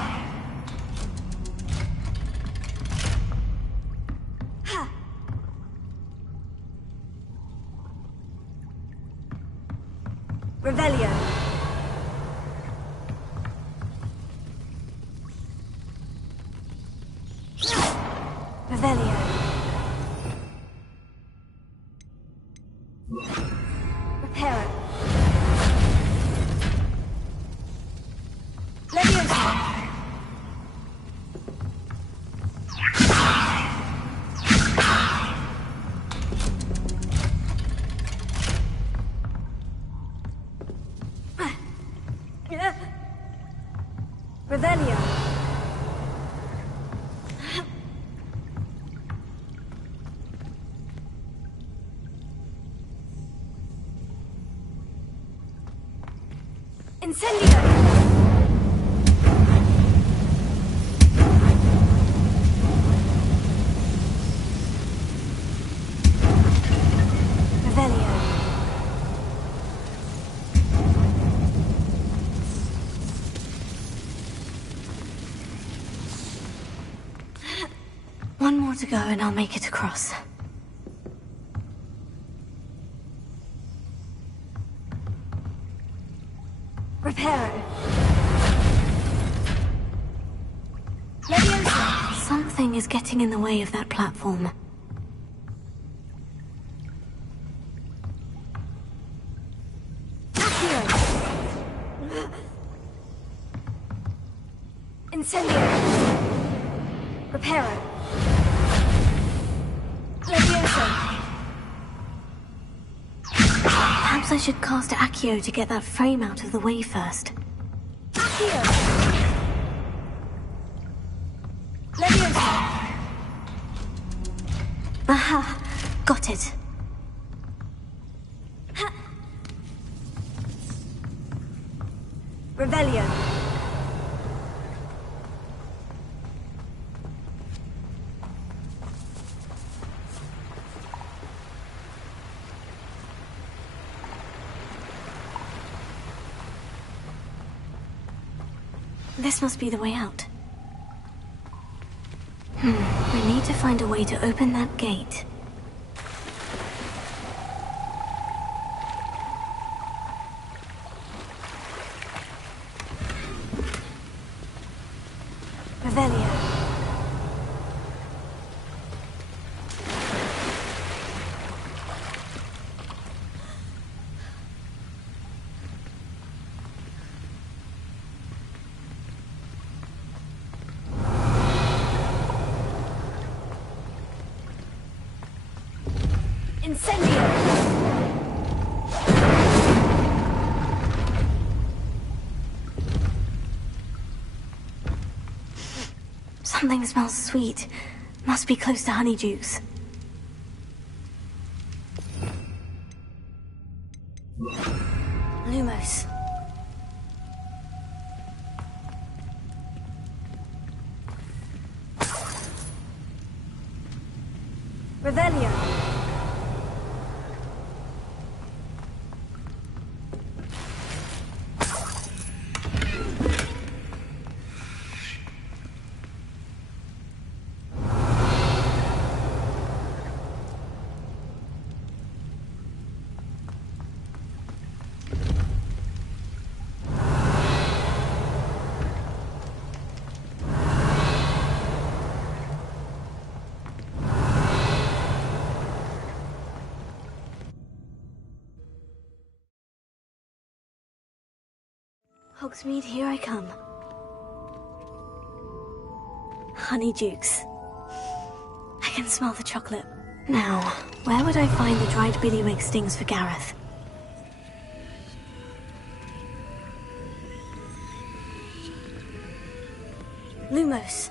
Ha! Revelio! Revelio! Reparo! Revelio. Incendio. Revelio. One more to go and I'll make it across. Reparo. Leviosa. Something is getting in the way of that platform. Accio. Incendio. Reparo. Leviosa. Perhaps I should cast Accio to get that frame out of the way first. Accio! Leviosa! Aha! Got it. Ha. Revelio. This must be the way out. We need to find a way to open that gate. Revelio. Incendio! Something smells sweet. Must be close to Honeydukes. Lumos. Revelio. Hogsmeade, here I come. Honeydukes. I can smell the chocolate. Now, where would I find the dried billywig stings for Gareth? Lumos.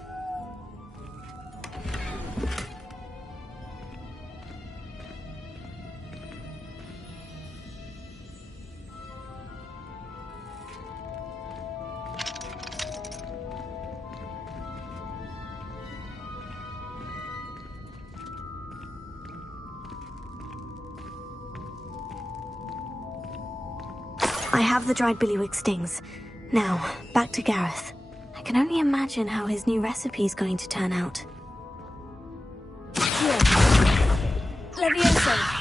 I have the dried billywig stings. Now, back to Gareth. I can only imagine how his new recipe is going to turn out. Here. Levioso.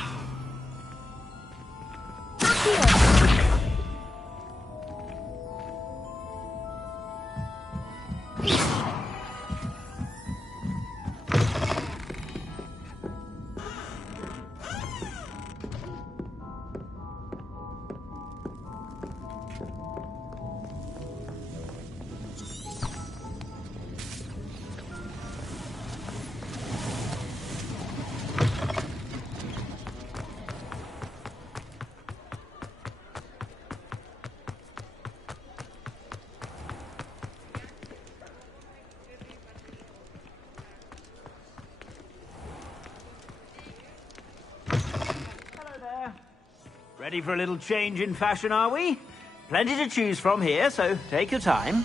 Ready for a little change in fashion, are we? Plenty to choose from here, so take your time.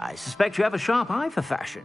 I suspect you have a sharp eye for fashion.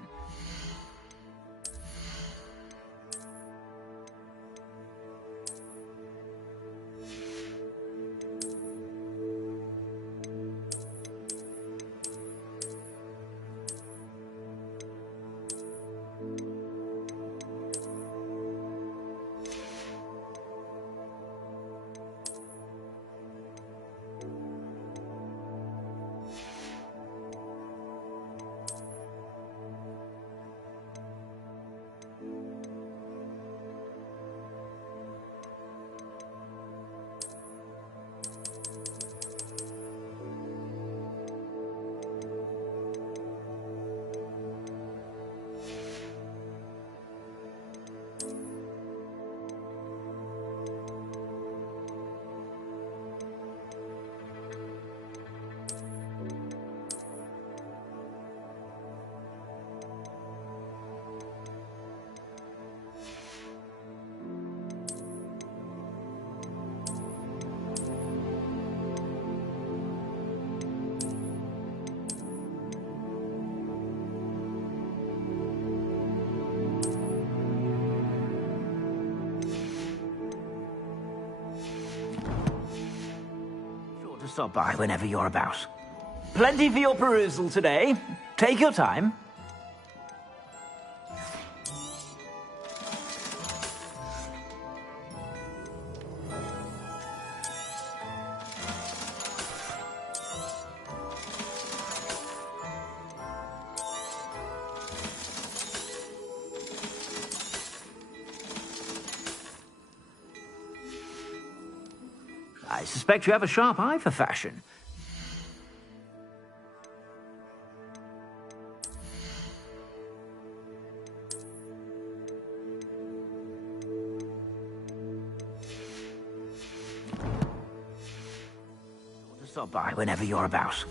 Stop by whenever you're about. Plenty for your perusal today. Take your time. I suspect you have a sharp eye for fashion. Stop by whenever you're about.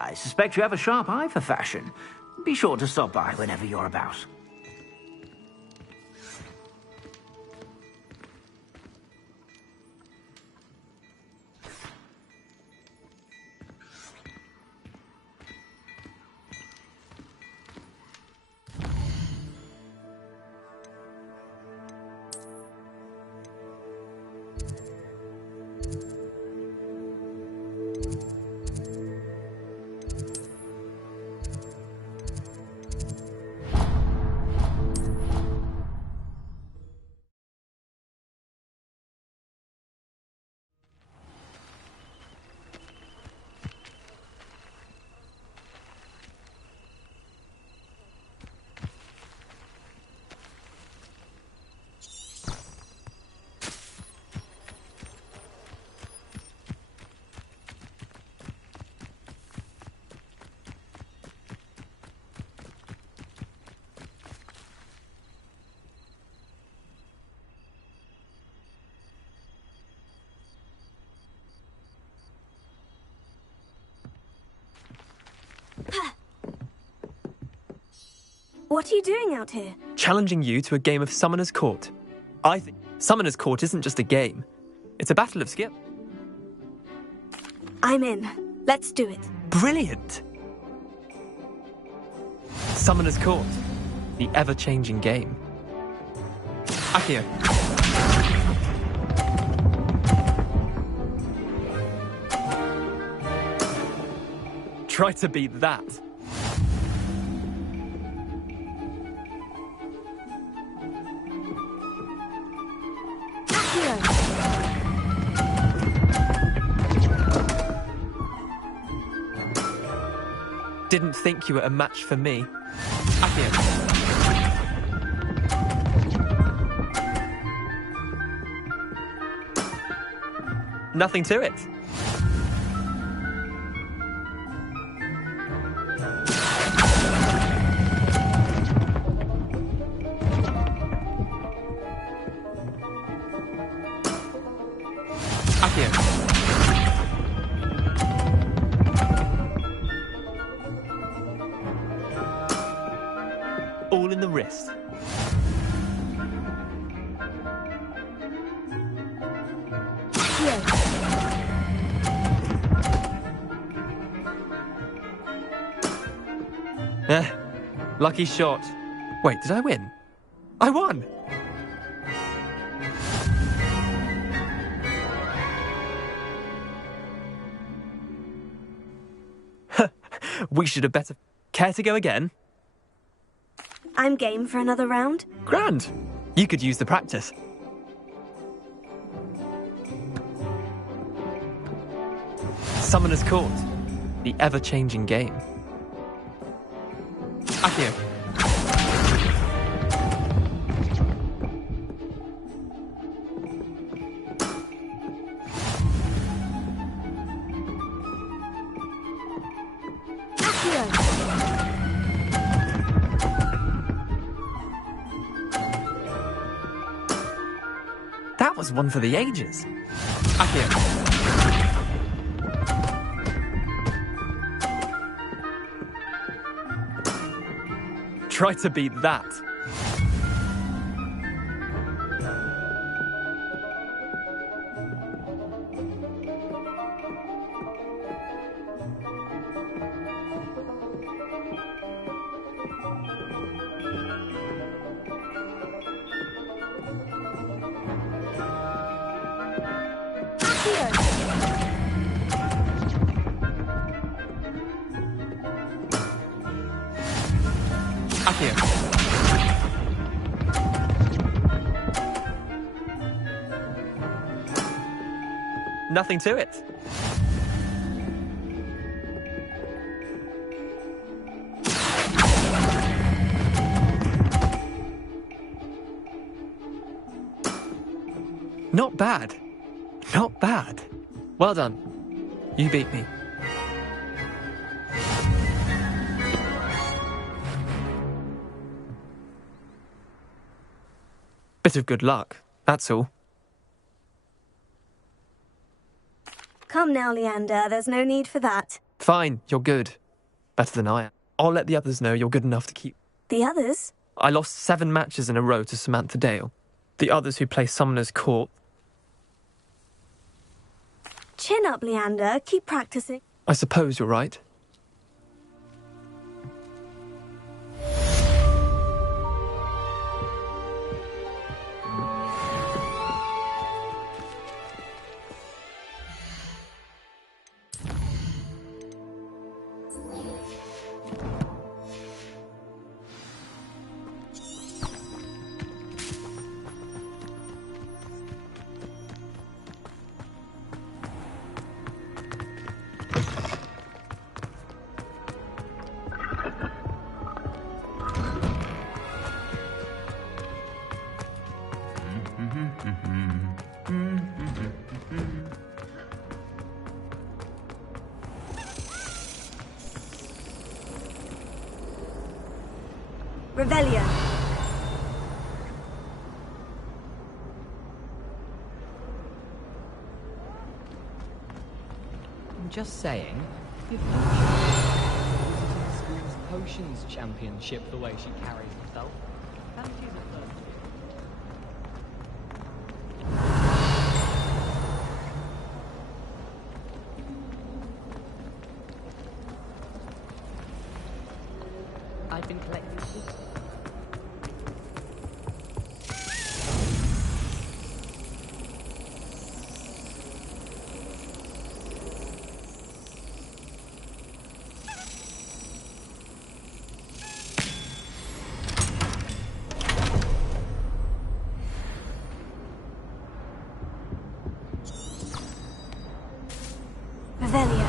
I suspect you have a sharp eye for fashion. Be sure to stop by whenever you're about. What are you doing out here? Challenging you to a game of Summoner's Court. I think Summoner's Court isn't just a game. It's a battle of skill. I'm in. Let's do it. Brilliant! Summoner's Court. The ever-changing game. Accio. Try to beat that. Didn't think you were a match for me. Accio. Nothing to it. Accio. All in the wrist. Lucky shot. Wait, did I win? I won! We should have better... Care to go again? I'm game for another round. Grand! You could use the practice. Summoner's Court. The ever-changing game. Accio. That was one for the ages. Accio. Try to beat that. Nothing to it. Not bad. Not bad. Well done. You beat me. Bit of good luck, that's all. Come now, Leander, there's no need for that. Fine, you're good. Better than I am. I'll let the others know you're good enough to keep... The others? I lost 7 matches in a row to Samantha Dale. The others who play Summoner's Court... Chin up, Leander. Keep practicing. I suppose you're right. Revelio. I'm just saying, give potions championship the way she carries herself. Fancies a first. I've been collecting food. Revelio.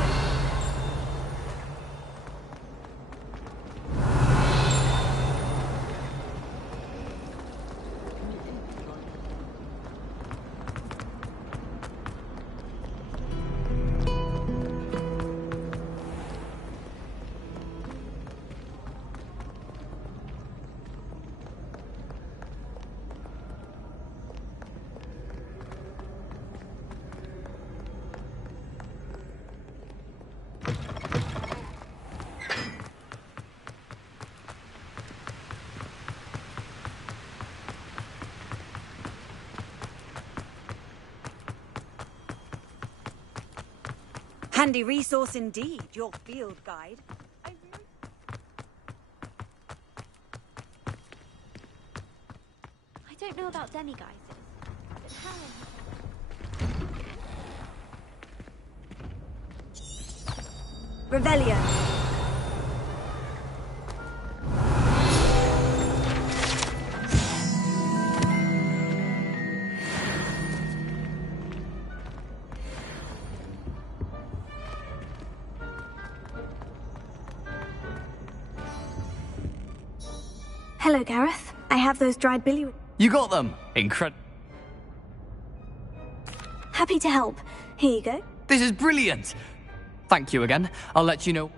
Handy resource indeed, your field guide. I don't know about demiguises, but how... Revelio. Hello, Gareth. I have those dried billy... You got them! Incredible. Happy to help. Here you go. This is brilliant! Thank you again. I'll let you know.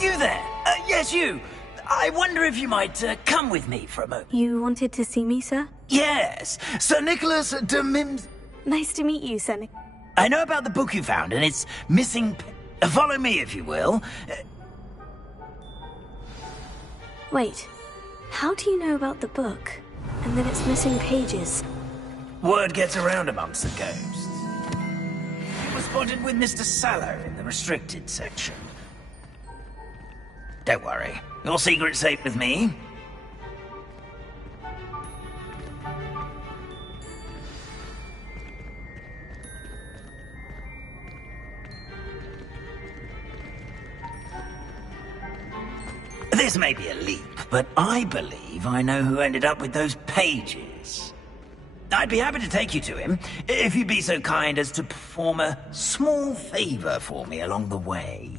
You there? Yes, you. I wonder if you might come with me for a moment. You wanted to see me, sir? Yes, Sir Nicholas de Mims... Nice to meet you, Sir Nick. I know about the book you found, and it's missing... Follow me, if you will. Wait. How do you know about the book? And then it's missing pages? Word gets around amongst the ghosts. You were spotted with Mr. Sallow in the restricted section. Don't worry. Your secret's safe with me. This may be a leap, but I believe I know who ended up with those pages. I'd be happy to take you to him, if you'd be so kind as to perform a small favor for me along the way.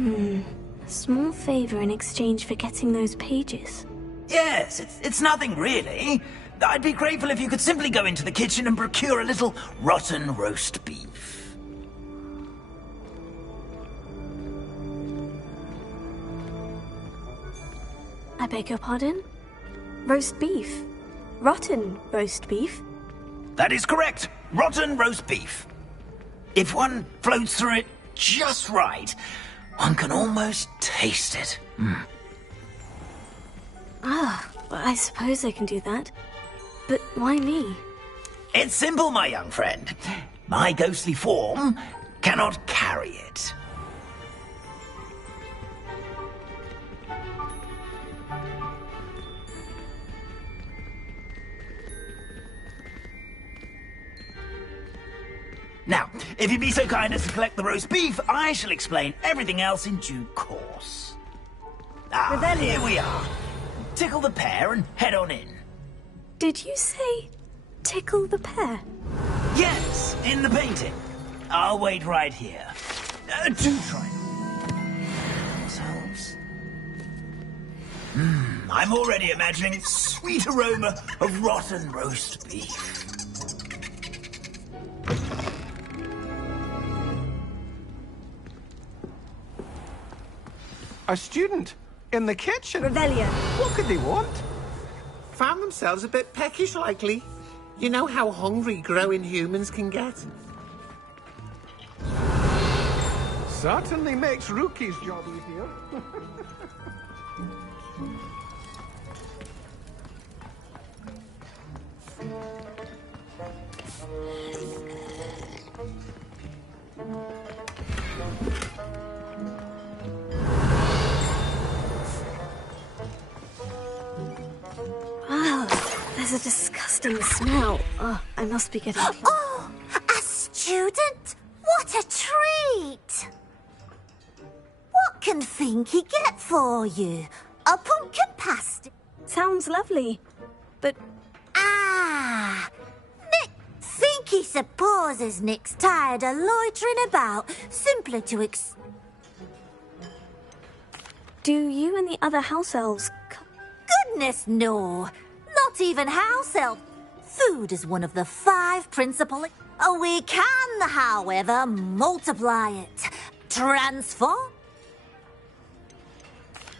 A small favor in exchange for getting those pages. Yes, it's nothing really. I'd be grateful if you could simply go into the kitchen and procure a little rotten roast beef. I beg your pardon? Roast beef? Rotten roast beef? That is correct. Rotten roast beef. If one floats through it just right, one can almost taste it. Ah, well, I suppose I can do that. But why me? It's simple, my young friend. My ghostly form cannot carry it. Now, if you'd be so kind as to collect the roast beef, I shall explain everything else in due course. Here we are. Tickle the pear and head on in. Did you say tickle the pear? Yes, in the painting. I'll wait right here. Do try yourselves. I'm already imagining sweet aroma of rotten roast beef. A student? In the kitchen? Revelio. What could they want? Found themselves a bit peckish, likely. You know how hungry growing humans can get. Certainly makes Rookie's job easier. Wow, there's a disgusting smell. Oh, I must be getting... Oh, a student? What a treat! What can Finky get for you? A pumpkin pasty? Sounds lovely, but... Ah! Nick, Finky supposes Nick's tired of loitering about, simply to Do you and the other house elves... Goodness, no. Not even house elf. Food is one of the 5 principal... We can, however, multiply it. Transform.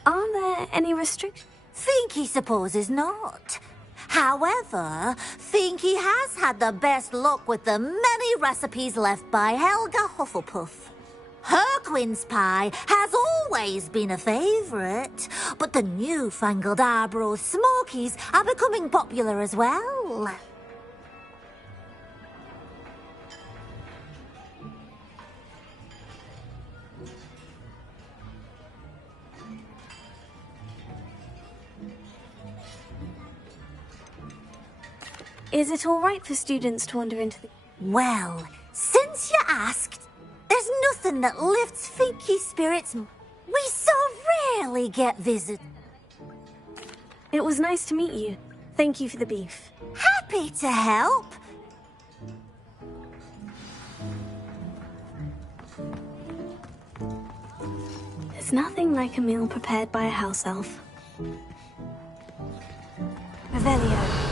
Are there any restrictions? Finky supposes not. However, Finky has had the best luck with the many recipes left by Helga Hufflepuff. Her quince pie has always been a favourite, but the newfangled Arbroath Smokies are becoming popular as well. Is it all right for students to wander into the... Well, since you asked, there's nothing that lifts Finky's spirits. We so rarely get visitors. It was nice to meet you. Thank you for the beef. Happy to help. There's nothing like a meal prepared by a house elf. Revelio.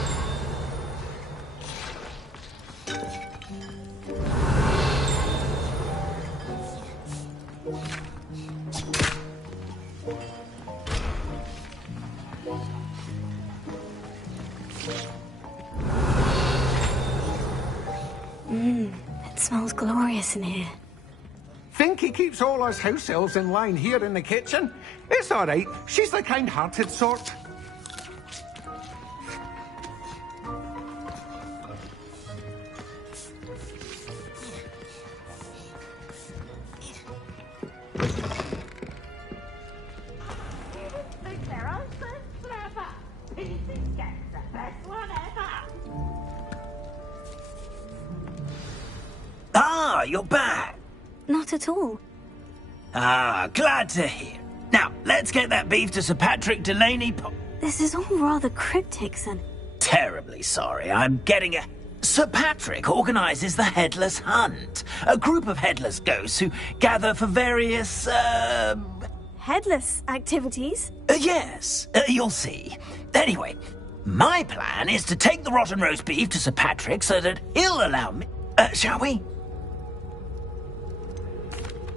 It smells glorious in here. Finky keeps all us house elves in line here in the kitchen. It's all right. She's the kind-hearted sort. Ah, you're back. Not at all. Ah, glad to hear. Now, let's get that beef to Sir Patrick Delaney. This is all rather cryptic, son. Terribly sorry, I'm getting a... Sir Patrick organises the Headless Hunt, a group of headless ghosts who gather for various, Headless activities? Yes, you'll see. Anyway, my plan is to take the rotten roast beef to Sir Patrick so that he'll allow me... shall we?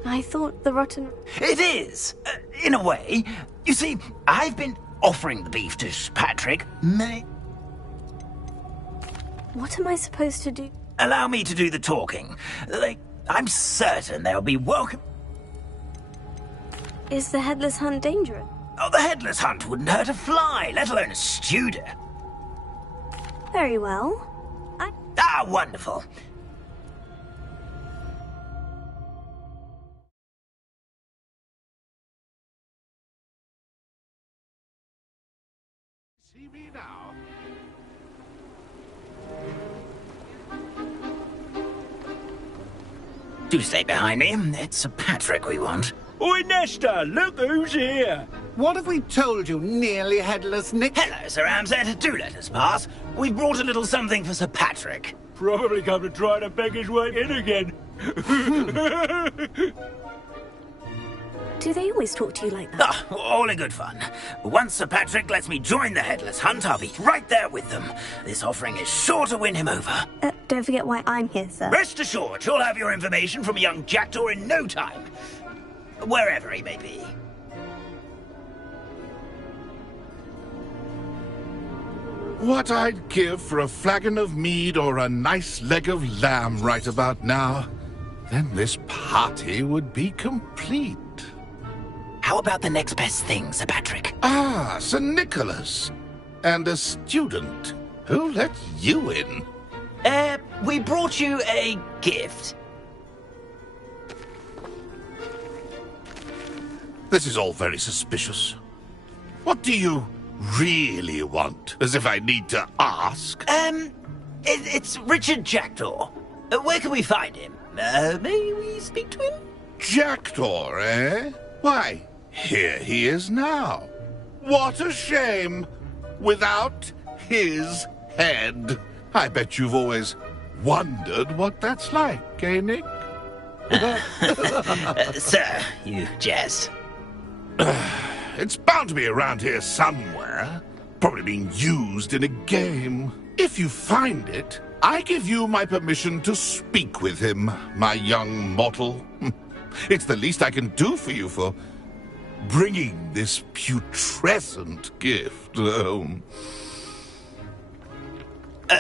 I thought the rotten... It is, in a way. You see, I've been offering the beef to Sir Patrick. What am I supposed to do? Allow me to do the talking. I'm certain they'll be welcome. Is the Headless Hunt dangerous? Oh, the Headless Hunt wouldn't hurt a fly, let alone a student. Very well. Ah, wonderful. See me now. Do stay behind me. It's Sir Patrick we want. Oi, Nesta, look who's here. What have we told you, nearly headless Nick? Hello, Sir Ramsay. Do let us pass. We've brought a little something for Sir Patrick. Probably come to try to beg his way in again. Do they always talk to you like that? Ah, all in good fun. Once Sir Patrick lets me join the Headless Hunt, I'll be right there with them. This offering is sure to win him over. Don't forget why I'm here, sir. Rest assured, you'll have your information from a young jackdaw in no time. Wherever he may be. what I'd give for a flagon of mead or a nice leg of lamb right about now. Then this party would be complete. How about the next best thing, Sir Patrick? Ah, Sir Nicholas. And a student. Who let you in? We brought you a gift. This is all very suspicious. What do you really want? As if I need to ask. It's Richard Jackdaw. Where can we find him? May we speak to him? Jackdaw, eh? Why, here he is now. What a shame. Without his head. I bet you've always wondered what that's like, eh, Nick? Sir, you jest. It's bound to be around here somewhere. Probably being used in a game. If you find it, I give you my permission to speak with him, my young mortal. It's the least I can do for you for bringing this putrescent gift home.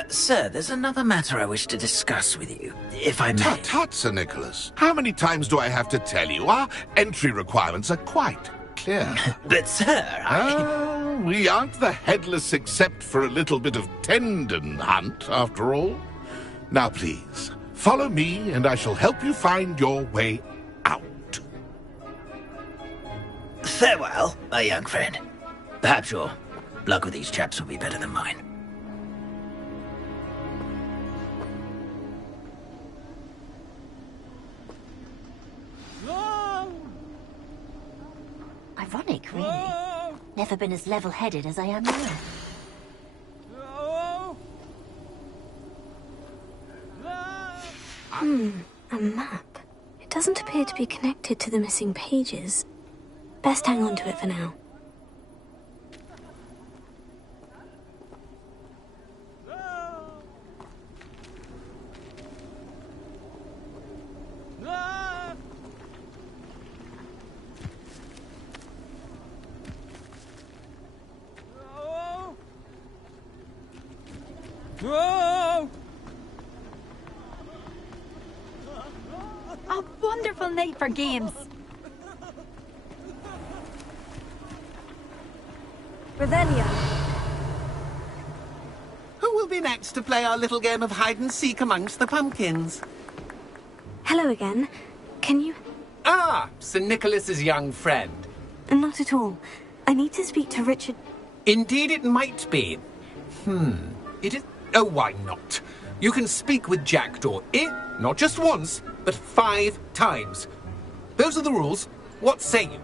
Sir, there's another matter I wish to discuss with you, if I may. Tut, Sir Nicholas. How many times do I have to tell you? Our entry requirements are quite clear. But, sir, we aren't the headless except for a little bit of tendon hunt, after all. Now, please, follow me, and I shall help you find your way out. Farewell, my young friend. Perhaps your luck with these chaps will be better than mine. Ironic, really. Never been as level-headed as I am now. A map. It doesn't appear to be connected to the missing pages. Best hang on to it for now. A wonderful night for games. Revelio. Who will be next to play our little game of hide-and-seek amongst the pumpkins? Hello again. Can you... Ah, Sir Nicholas's young friend. Not at all. I need to speak to Richard... Indeed it might be. It is... Oh, why not? You can speak with Jackdaw, not just once, but 5 times. Those are the rules. What say you?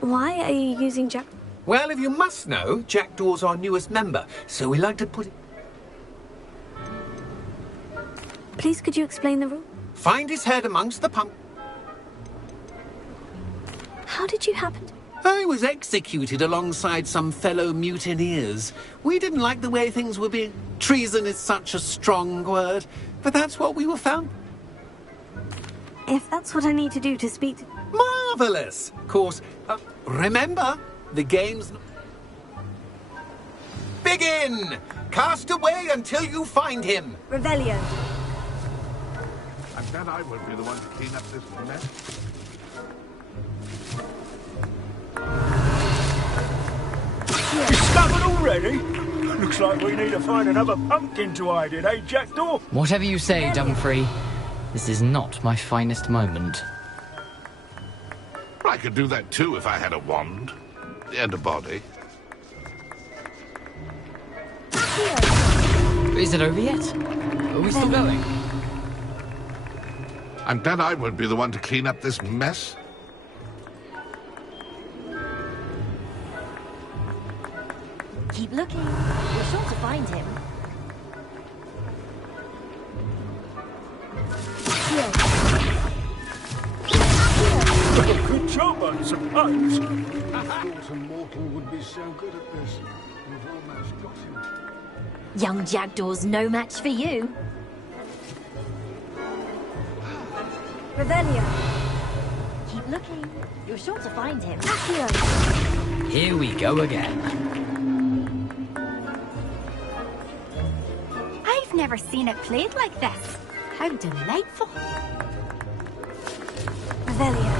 Why are you using Jack... Well, if you must know, Jackdaw's our newest member, so we like to put it... Please, could you explain the rule? Find his head amongst the pump... How did you happen to... I was executed alongside some fellow mutineers. We didn't like the way things were being... Treason is such a strong word, but that's what we were found. If that's what I need to do to speak to... Marvellous! Of course, remember, the game's... Begin! Cast away until you find him! Revelio. I bet I won't be the one to clean up this mess. Discovered already? Looks like we need to find another pumpkin to hide in, eh, Jackdaw? Whatever you say, Dumfrey. This is not my finest moment. I could do that too if I had a wand. And a body. Is it over yet? Are we still going? I'm glad I won't be the one to clean up this mess. Keep looking. You're sure to find him. Good job, I suppose. Thought a mortal would be so good at this. You've almost got him. Young Jackdaw's no match for you. Revelio. Keep looking. You're sure to find him. Here we go again. never seen it played like this. How delightful. Revelio.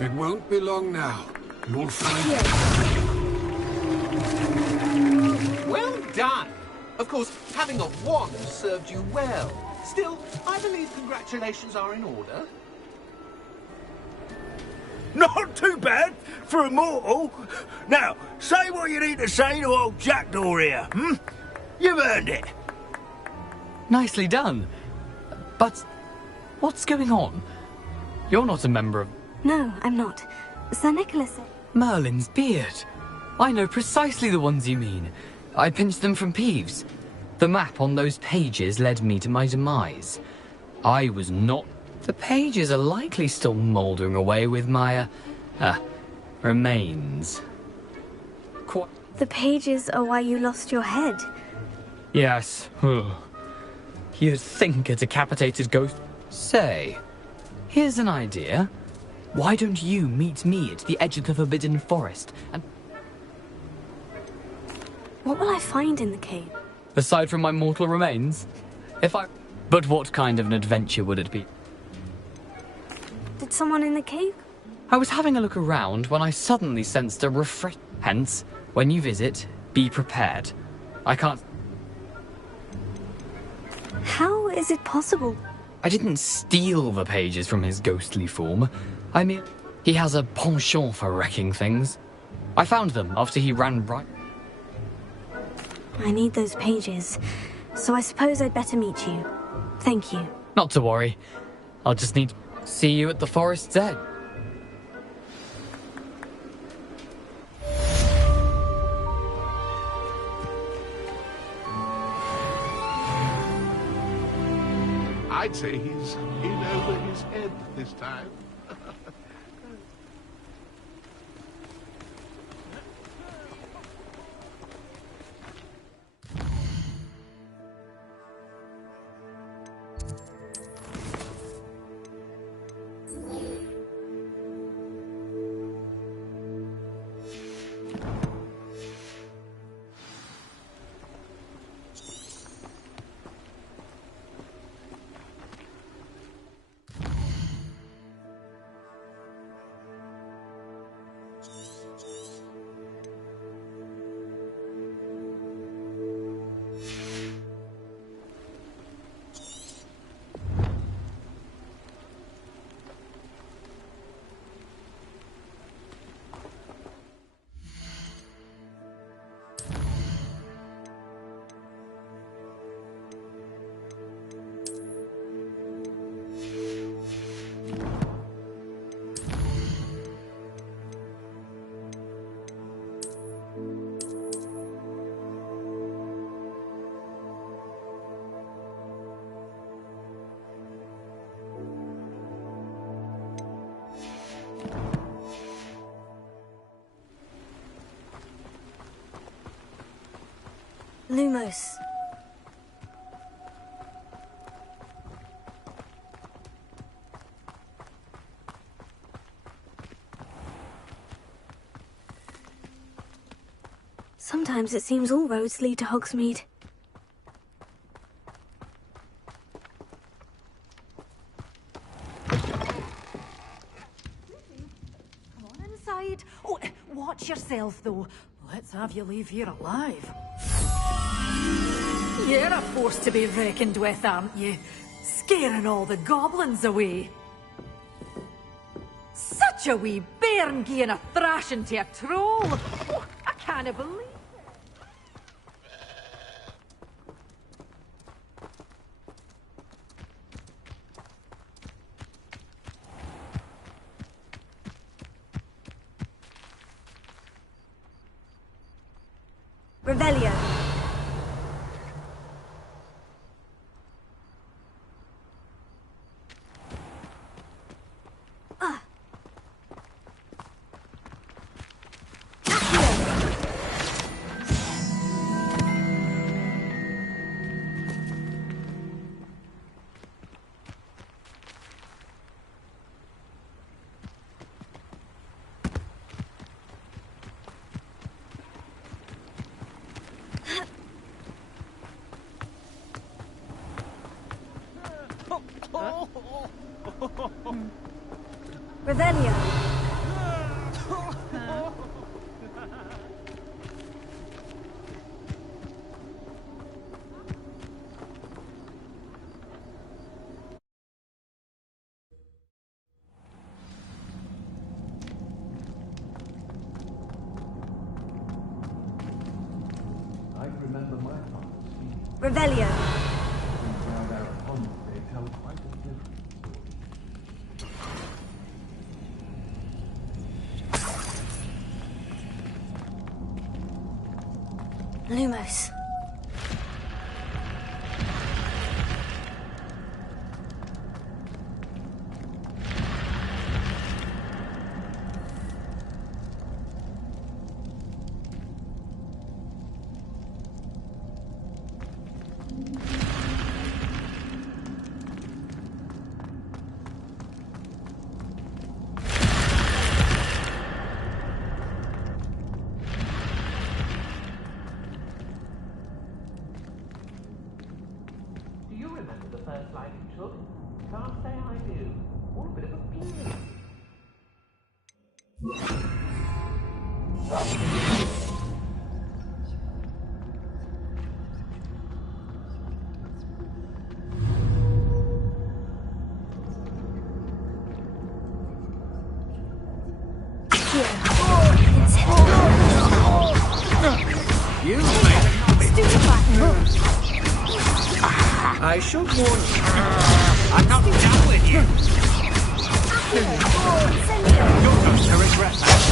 It won't be long now. You'll find Well done! Of course, having a wand served you well. Still, I believe congratulations are in order. Not too bad for a mortal. Now, say what you need to say to old Jackdaw here, hmm? You've earned it. Nicely done. But what's going on? You're not a member of... No, I'm not. Sir Nicholas said... Merlin's beard. I know precisely the ones you mean. I pinched them from Peeves. The map on those pages led me to my demise. I was not... The pages are likely still mouldering away with my, remains. The pages are why you lost your head. Yes. You'd think a decapitated ghost... Say, here's an idea. Why don't you meet me at the edge of the Forbidden Forest and... What will I find in the cave? Aside from my mortal remains? But what kind of an adventure would it be? Did someone in the cave? I was having a look around when I suddenly sensed a refresh. Hence, when you visit, be prepared. I can't... How is it possible? I didn't steal the pages from his ghostly form. I mean, he has a penchant for wrecking things. I found them after he ran right... I need those pages, so I suppose I'd better meet you. Thank you. Not to worry. I'll just need to see you at the forest's edge. I'd say he's in over his head this time. Lumos. Sometimes it seems all roads lead to Hogsmeade. Come on inside. Oh, watch yourself, though. Let's have you leave here alive. You're a force to be reckoned with, aren't you? Scaring all the goblins away. Such a wee bairn giving a thrashing to a troll. Oh, I can't believe it. Revelio. Revelio. I remember my father speaking. Revelio. Now they're upon us, they tell quite a different Lumos. Do you remember the first life you took? Can't say I do. What a bit of a feeling. You I should warn you. I'm not done with you. You're going to regret that.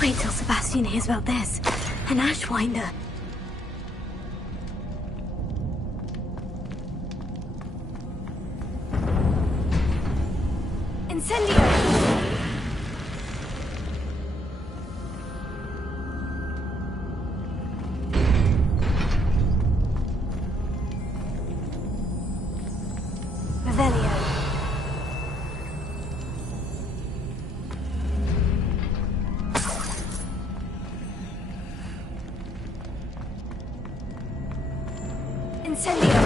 Wait till Sebastian hears about this. An Ashwinder. Incendio! Revelio. Incendio.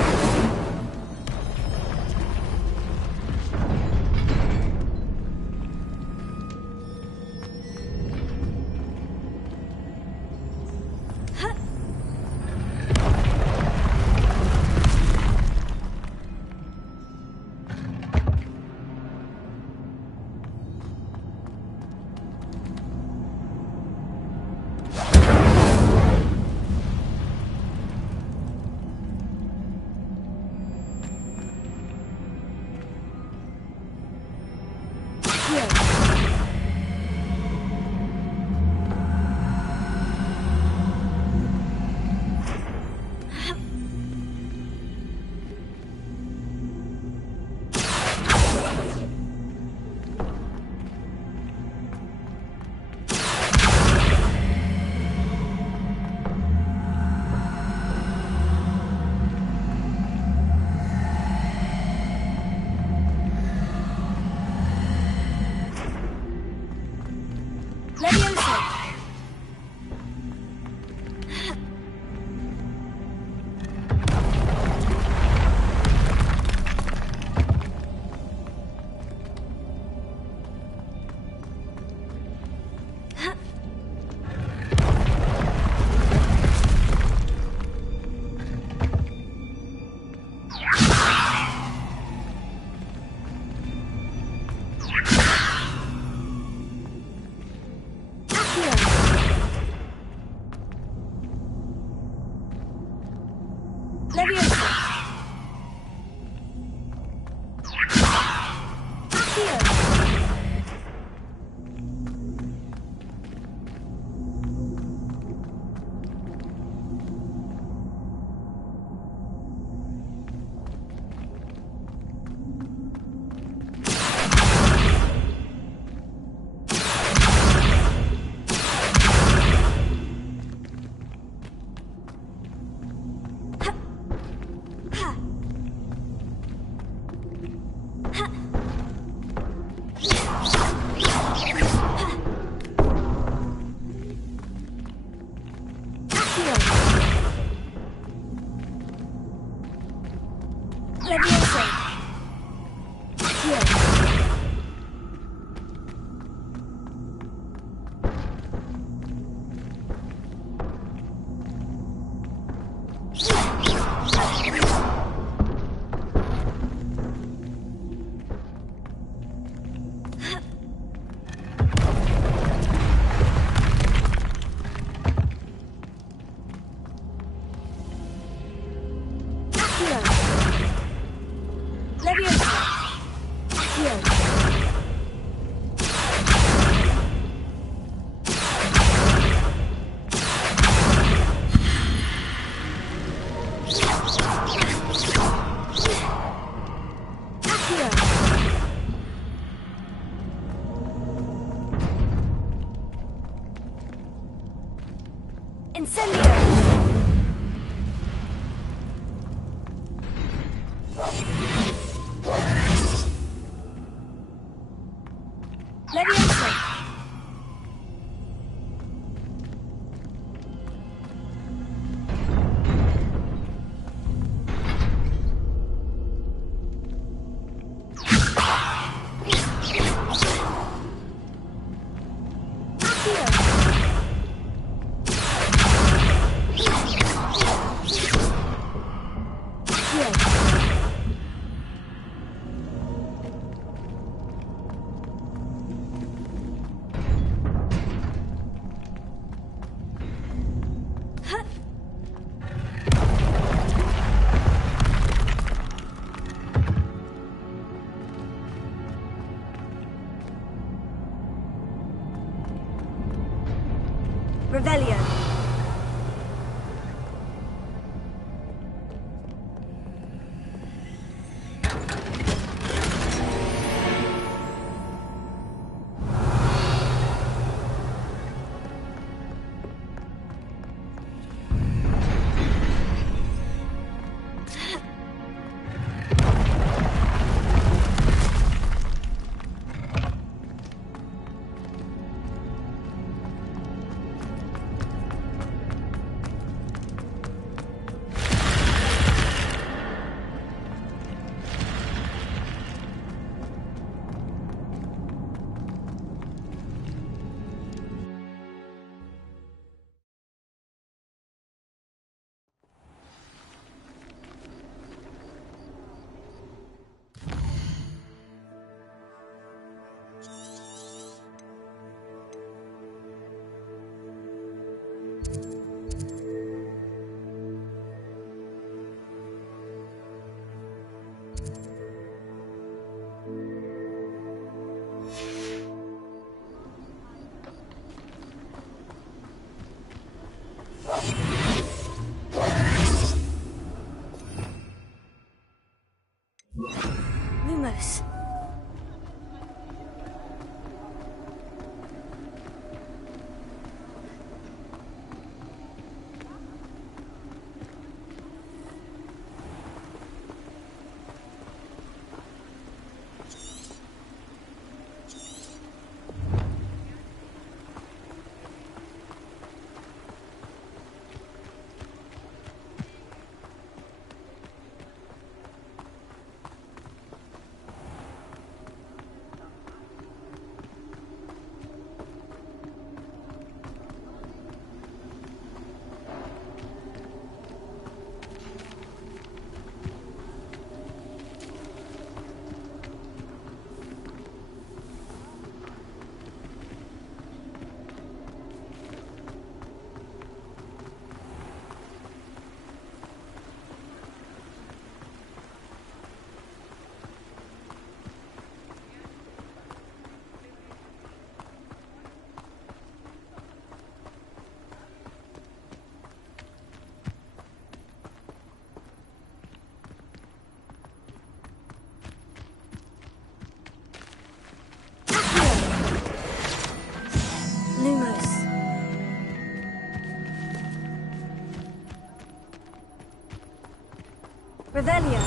Revelio.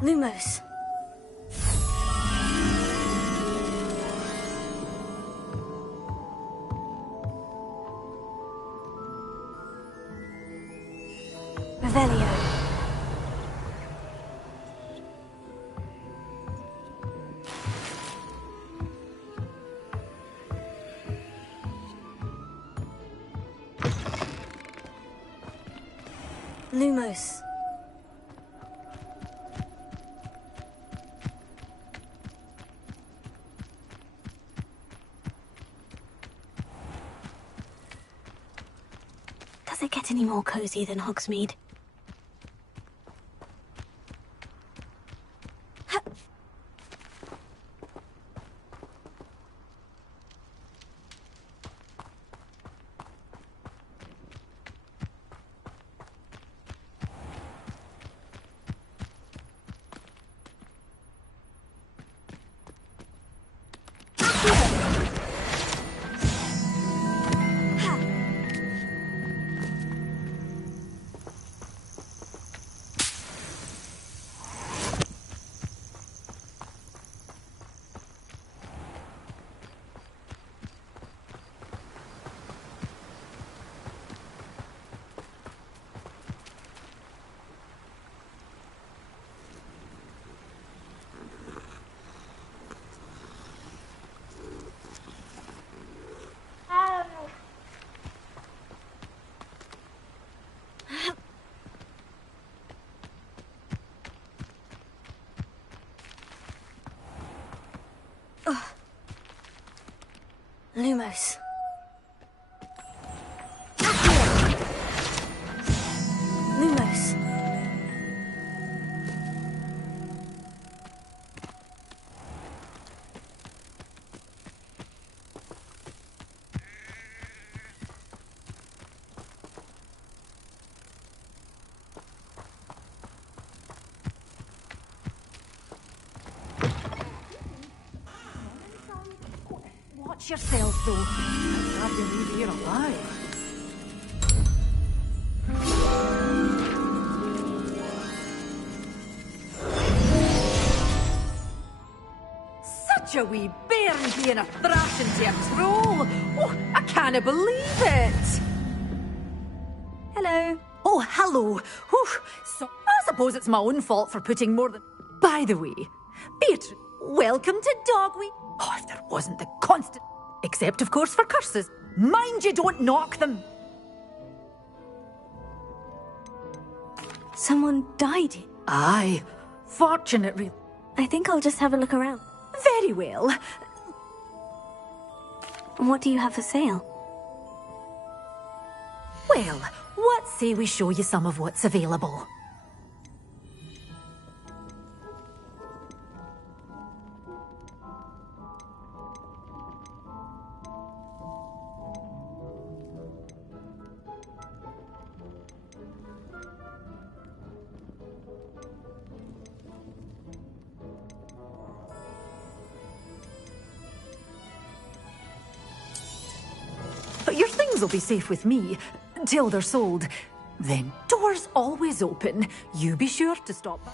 Lumos. Revelio. Lumos. Does it get any more cozy than Hogsmeade? Lumos. Lumos. Watch yourself, though. Let's have you leave here alive. Such a wee bairn being a thrashing to a troll. Oh, I can't believe it. Hello. Oh, hello. Whew. So, I suppose it's my own fault for putting more than... By the way, Beatrice, welcome to Dogweed. Oh, if there wasn't the constant... Except, of course, for curses. Mind you don't knock them. Someone died here. Aye. Fortunate, really. I think I'll just have a look around. Very well. What do you have for sale? Well, what say we show you some of what's available? Your things will be safe with me until they're sold. Then doors always open. You be sure to stop by.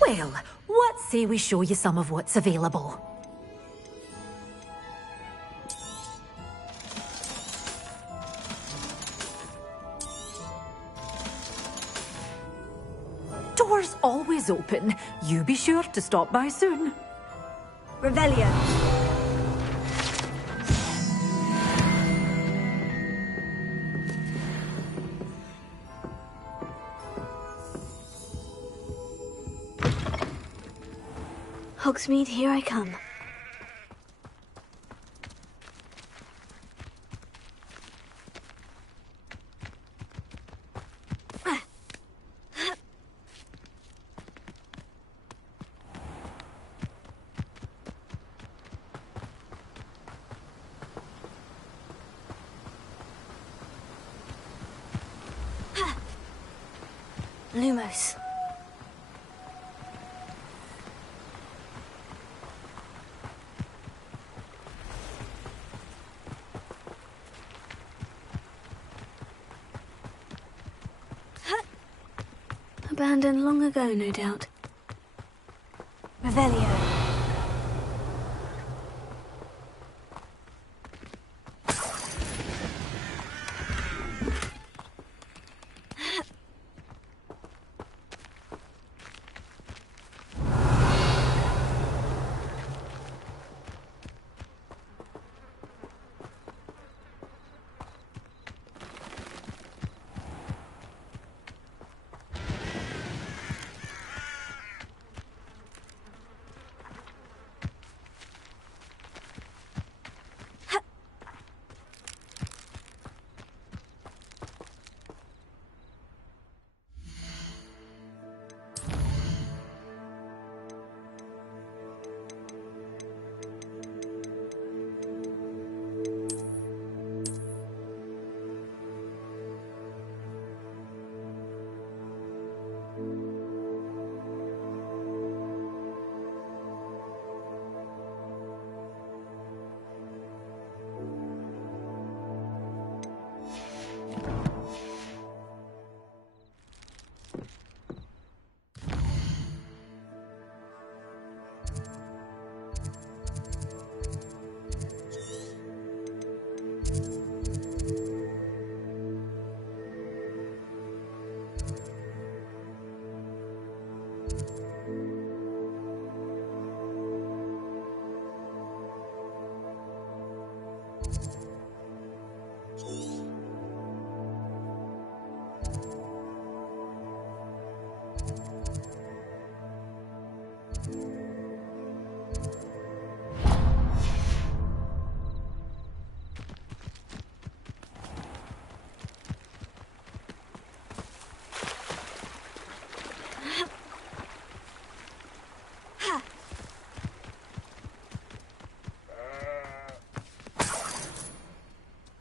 Well, what say we show you some of what's available? door's always open. You be sure to stop by soon. Revelio. Hogsmeade, here I come. Lumos. Abandoned long ago, no doubt. Revelio.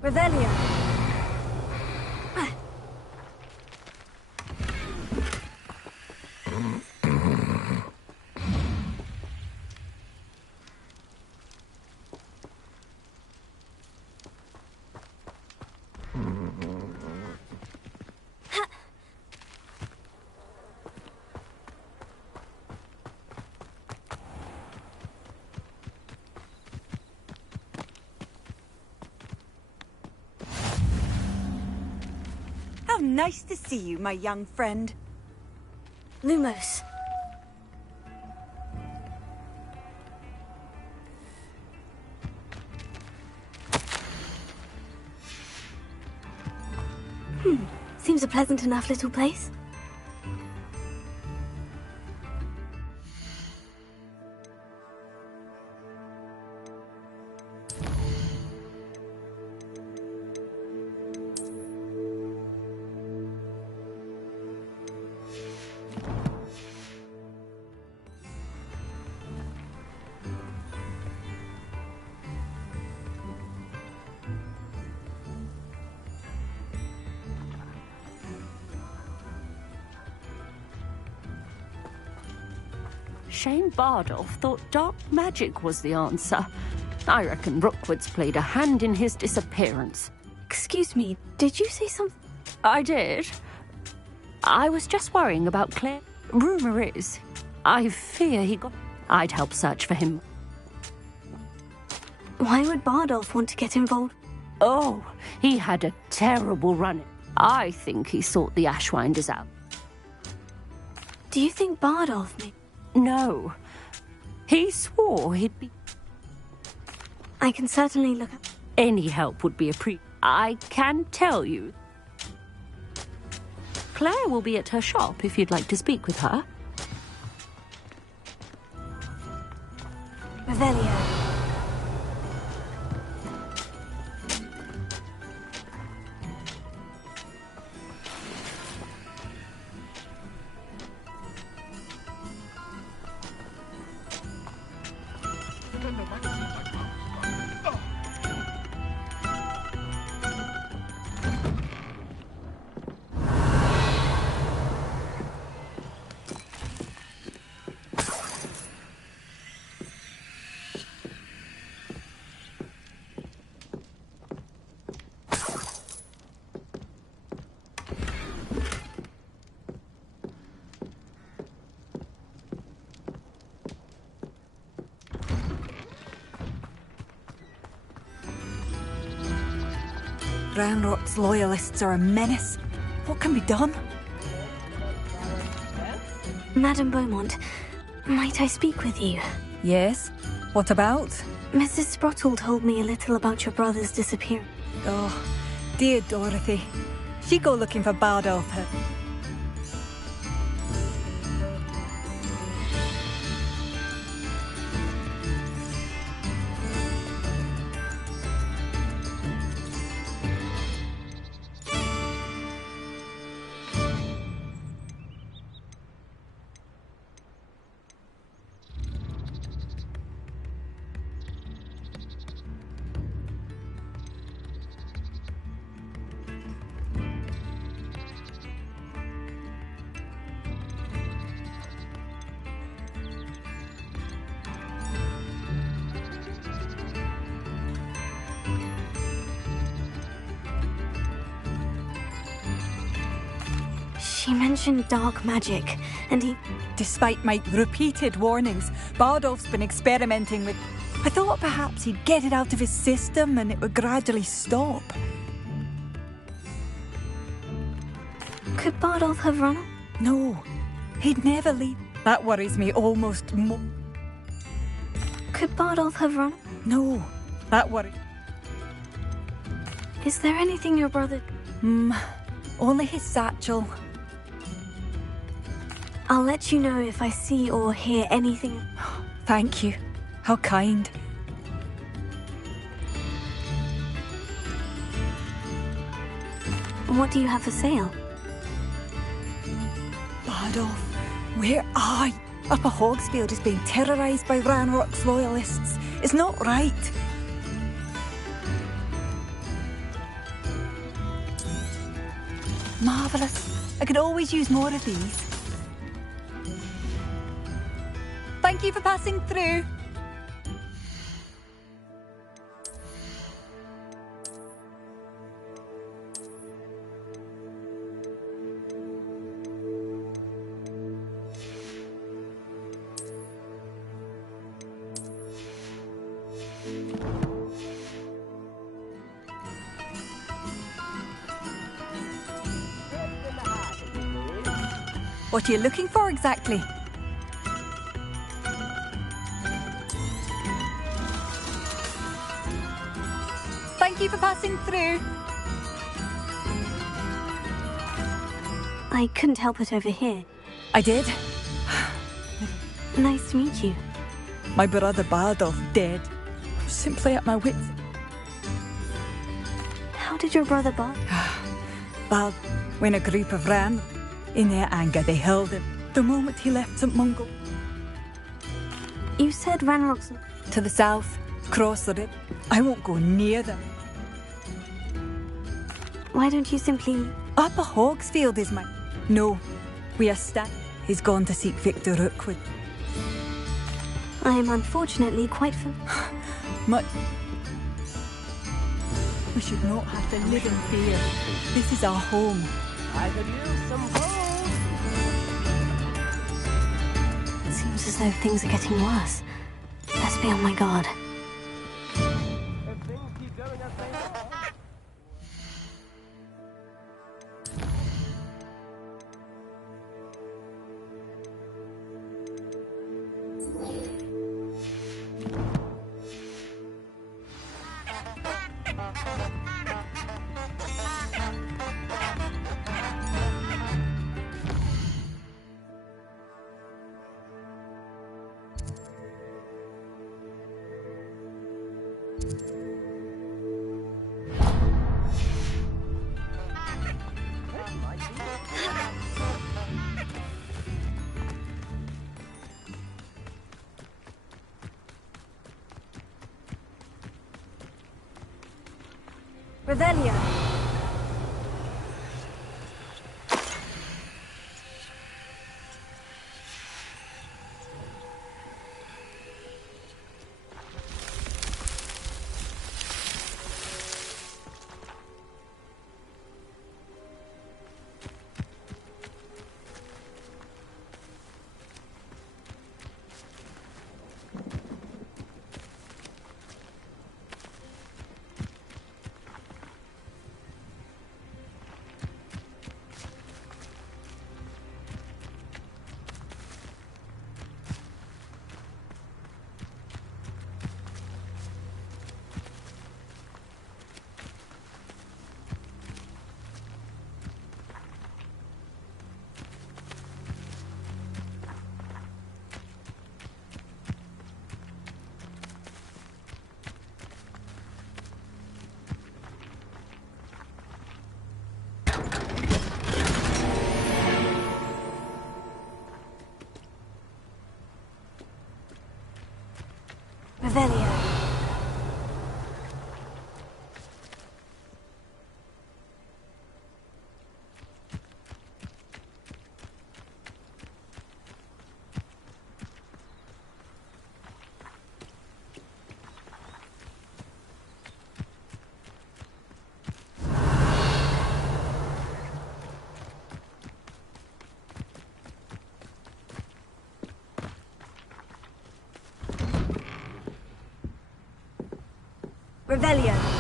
Revelio. Nice to see you, my young friend. Lumos. Seems a pleasant enough little place. Shane Bardolph thought dark magic was the answer. I reckon Rookwood's played a hand in his disappearance. Excuse me, did you say something? I did. I was just worrying about Claire. Rumour is, I fear he got... I'd help search for him. Why would Bardolph want to get involved? Oh, he had a terrible run. I think he sought the Ashwinders out. Do you think Bardolph may... No. He swore he'd be... I can certainly look up... Any help would be I can tell you. Claire will be at her shop if you'd like to speak with her. Revelio. Ranrock's loyalists are a menace. What can be done? Madame Beaumont, might I speak with you? Yes? What about? Mrs. Sprottle told me a little about your brother's disappearance. Oh, dear Dorothy. She go looking for Bardolph. She mentioned dark magic, and he... Despite my repeated warnings, Bardolph's been experimenting with... I thought perhaps he'd get it out of his system and it would gradually stop. Could Bardolph have run? No, he'd never leave. That worries me almost more. Could Bardolph have run? No, that worries... Is there anything your brother... Only his satchel. I'll let you know if I see or hear anything. Thank you. How kind. What do you have for sale? Bardolph, where are you? Upper Hogsfield is being terrorised by Ranrock's loyalists. It's not right. Marvellous. I could always use more of these. Thank you for passing through. What are you looking for exactly? Thank you for passing through. I couldn't help but overhear. I did. Nice to meet you. My brother Bardolph dead. I'm simply at my wits. How did your brother Well, when a group of Ran, in their anger, they held him the moment he left St. Mungo. You said Ranrock's... To the south, across the river. I won't go near them. Why don't you simply... Upper Hogsfield is my... No, we are stuck. He's gone to seek Victor Rookwood. I am unfortunately quite Much... We should not have to live in fear. This is our home. I could use some gold. It seems as though things are getting worse. Best be on my guard. If things keep going as they are... Revelio. Revelio. Revelio.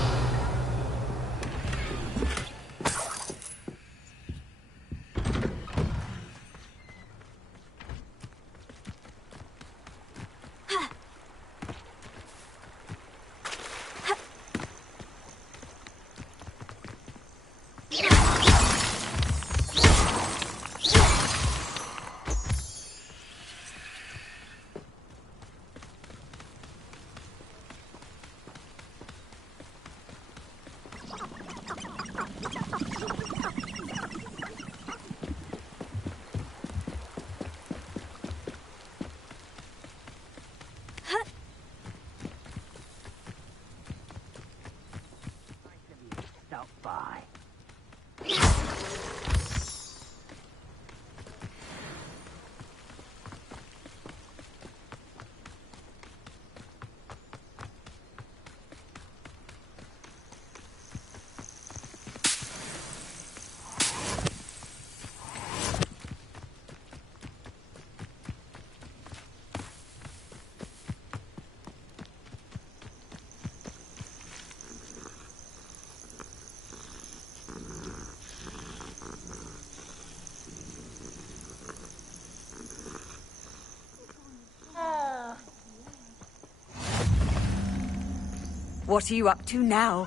What are you up to now?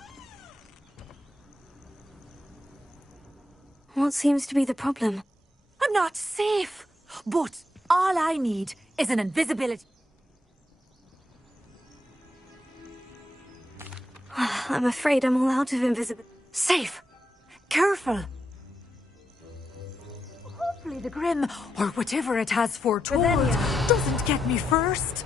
What seems to be the problem? I'm not safe. But all I need is an invisibility. I'm afraid I'm all out of invisibility. Safe. Careful. Hopefully the Grim, or whatever it has foretold, doesn't get me first.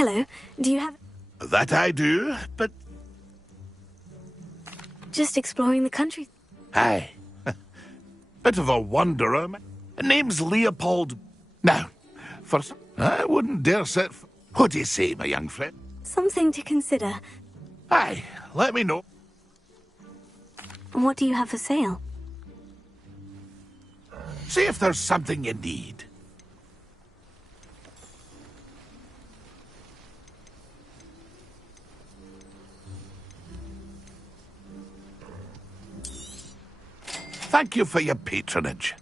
Hello. Do you have... That I do, but Just exploring the country. Aye. Bit of a wanderer. Name's Leopold. Now, first, I wouldn't dare set... What do you say, my young friend? Something to consider. Aye, let me know. What do you have for sale? See if there's something you need. Thank you for your patronage.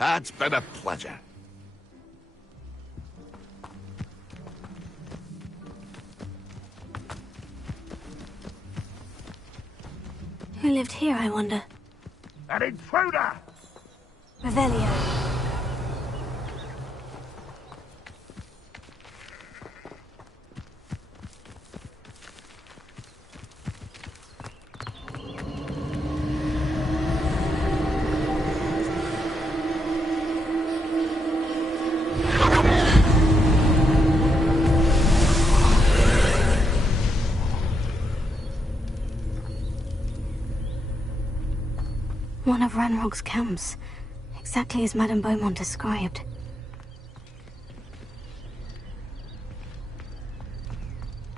It's been a pleasure. Who lived here, I wonder? An intruder! Revelio. One of Ranrock's camps, exactly as Madame Beaumont described.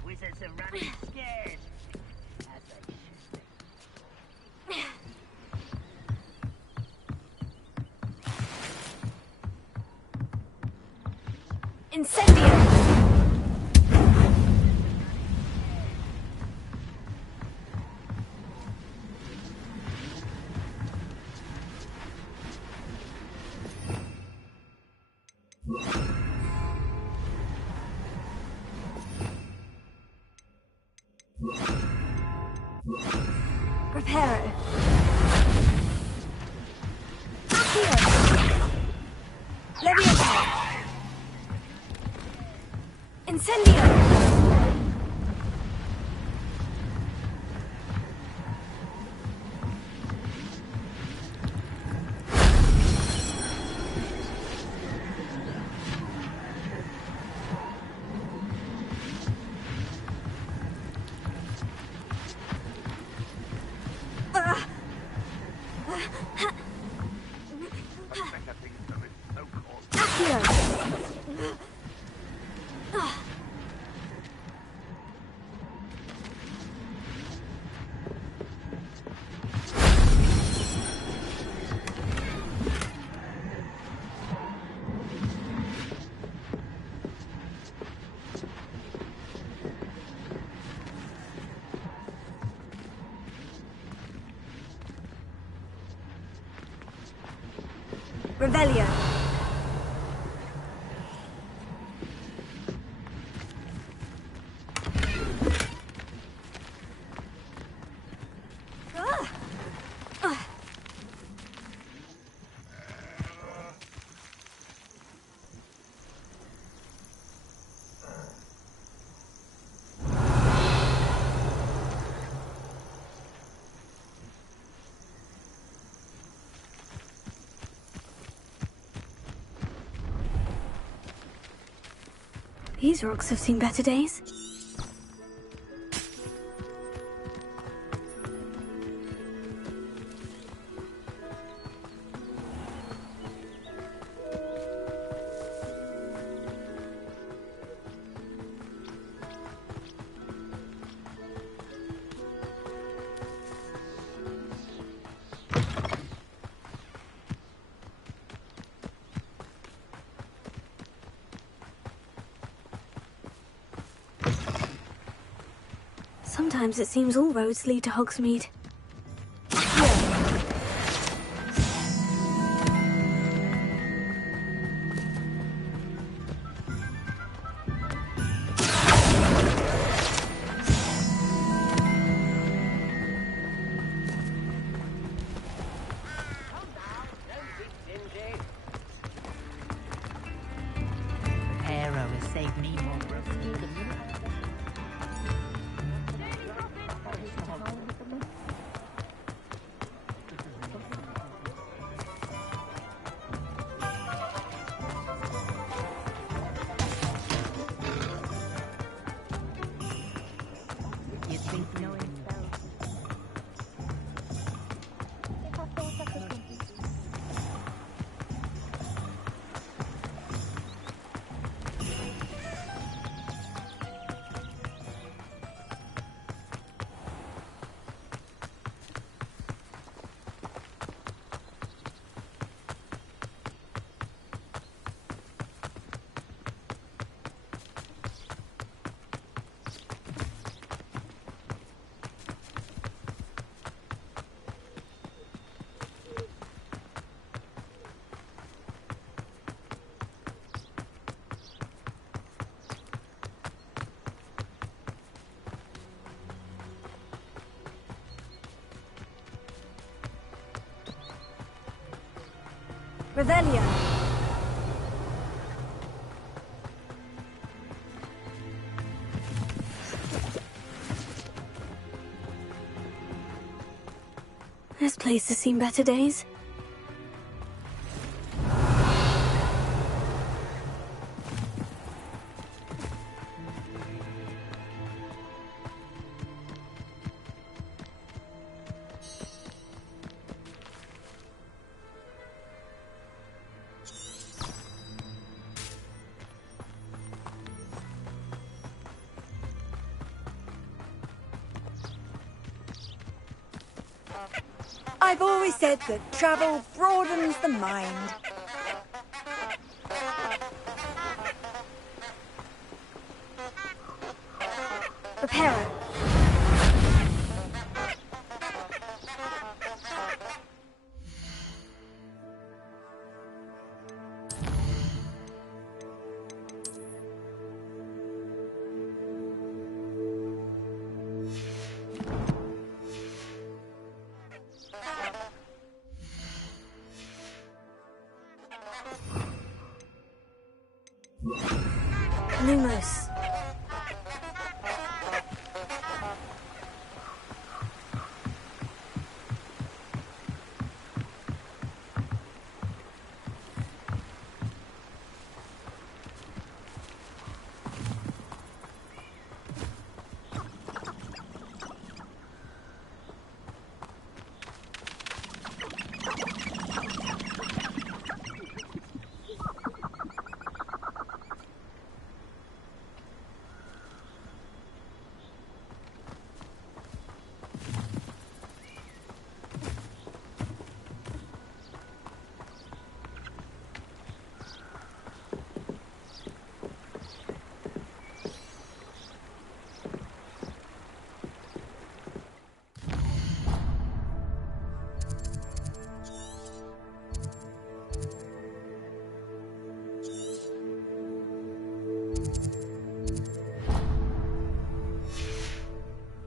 Wizards are running scared. Incendio! Reparo. Accio. Leviathan. Incendio. Revelio. These rocks have seen better days. Sometimes it seems all roads lead to Hogsmeade. Reparo has saved me more. Revelio. This place has seen better days. I've always said that travel broadens the mind. Reparo. Lumos.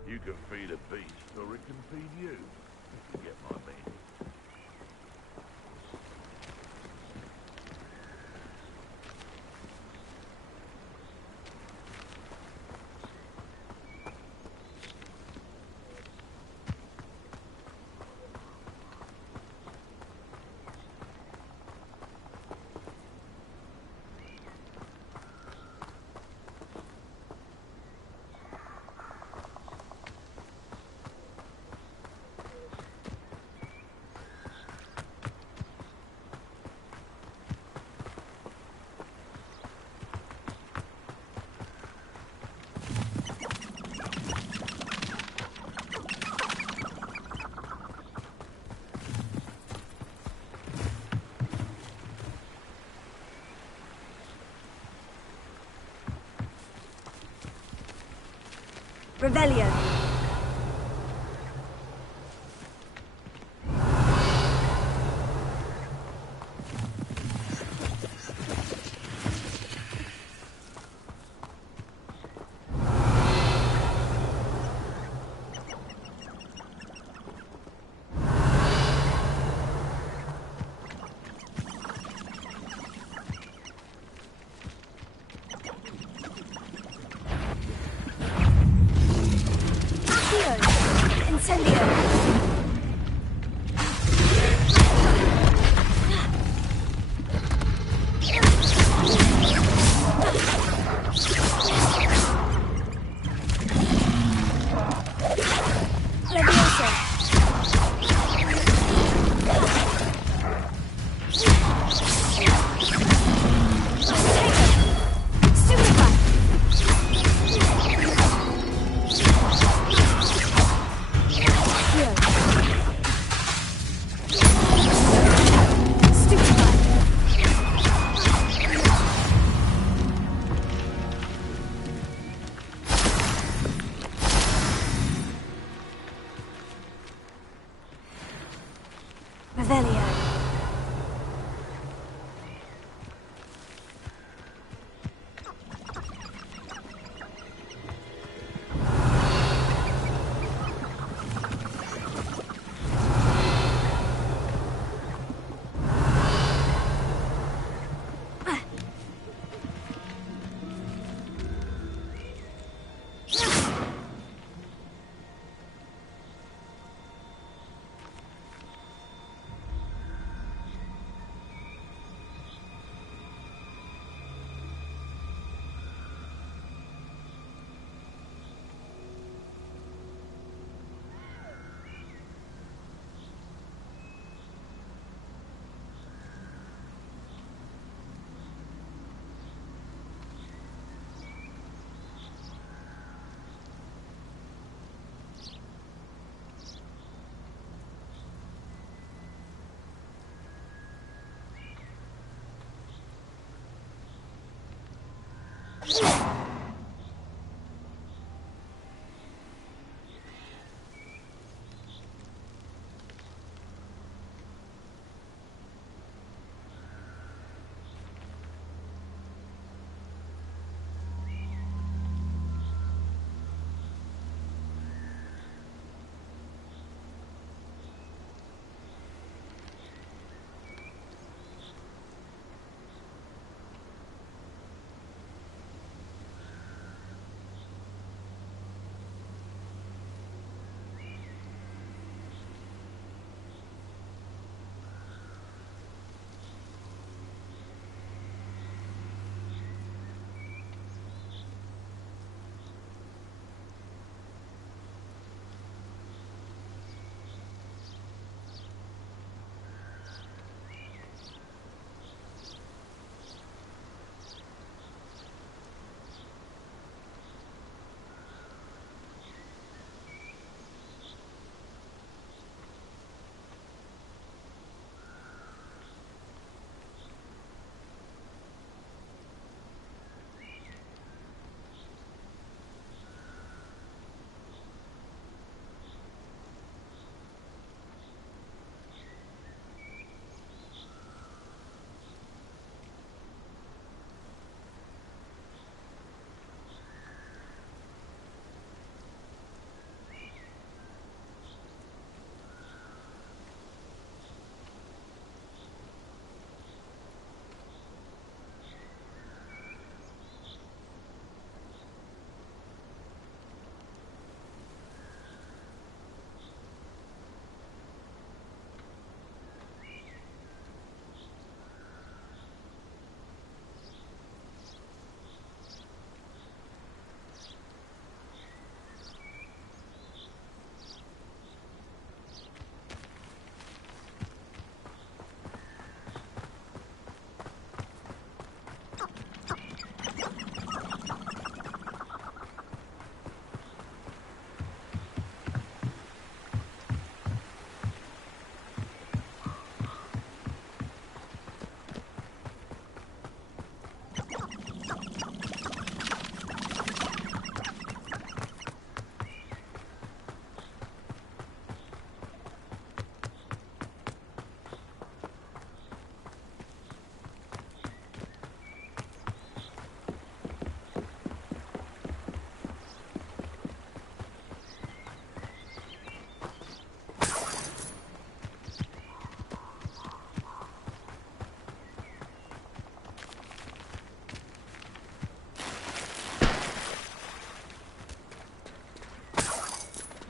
You can feed a beast, or it can feed you, if you get my meaning. Revelio.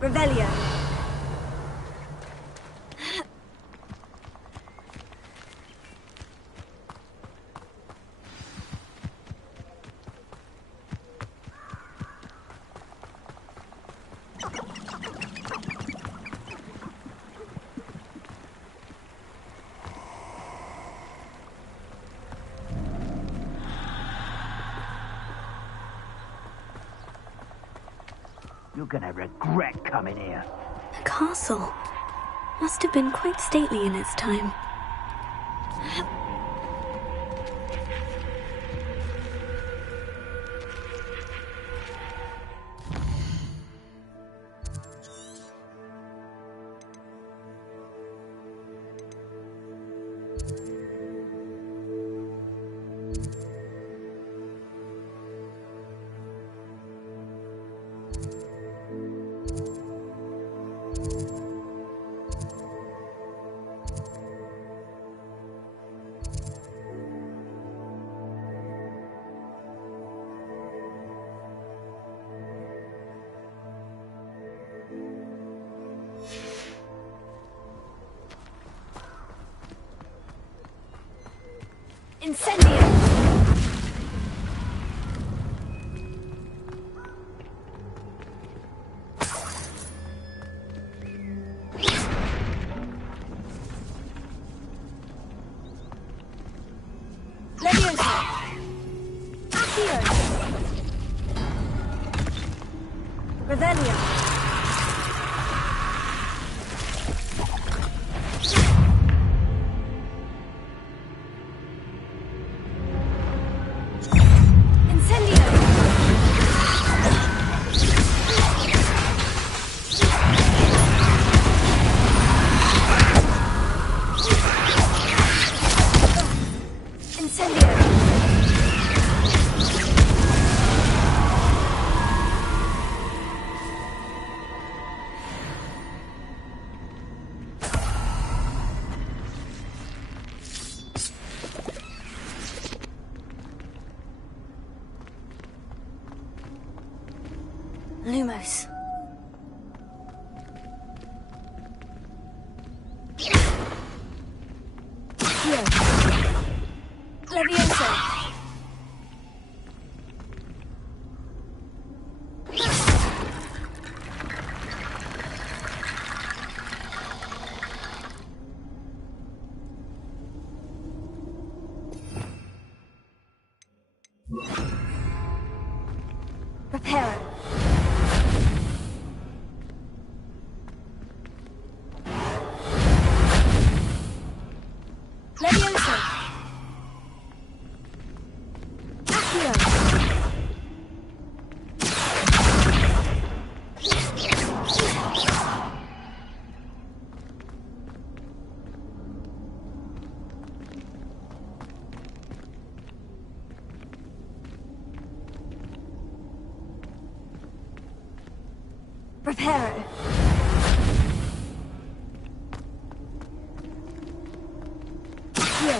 Revelio. You're gonna regret coming here. The castle must have been quite stately in its time. Incendio! Leviosa! Accio! Revelio! Lumos. Here. Leviosa. Reparo. Leviosa. Accio. Reparo. Accio.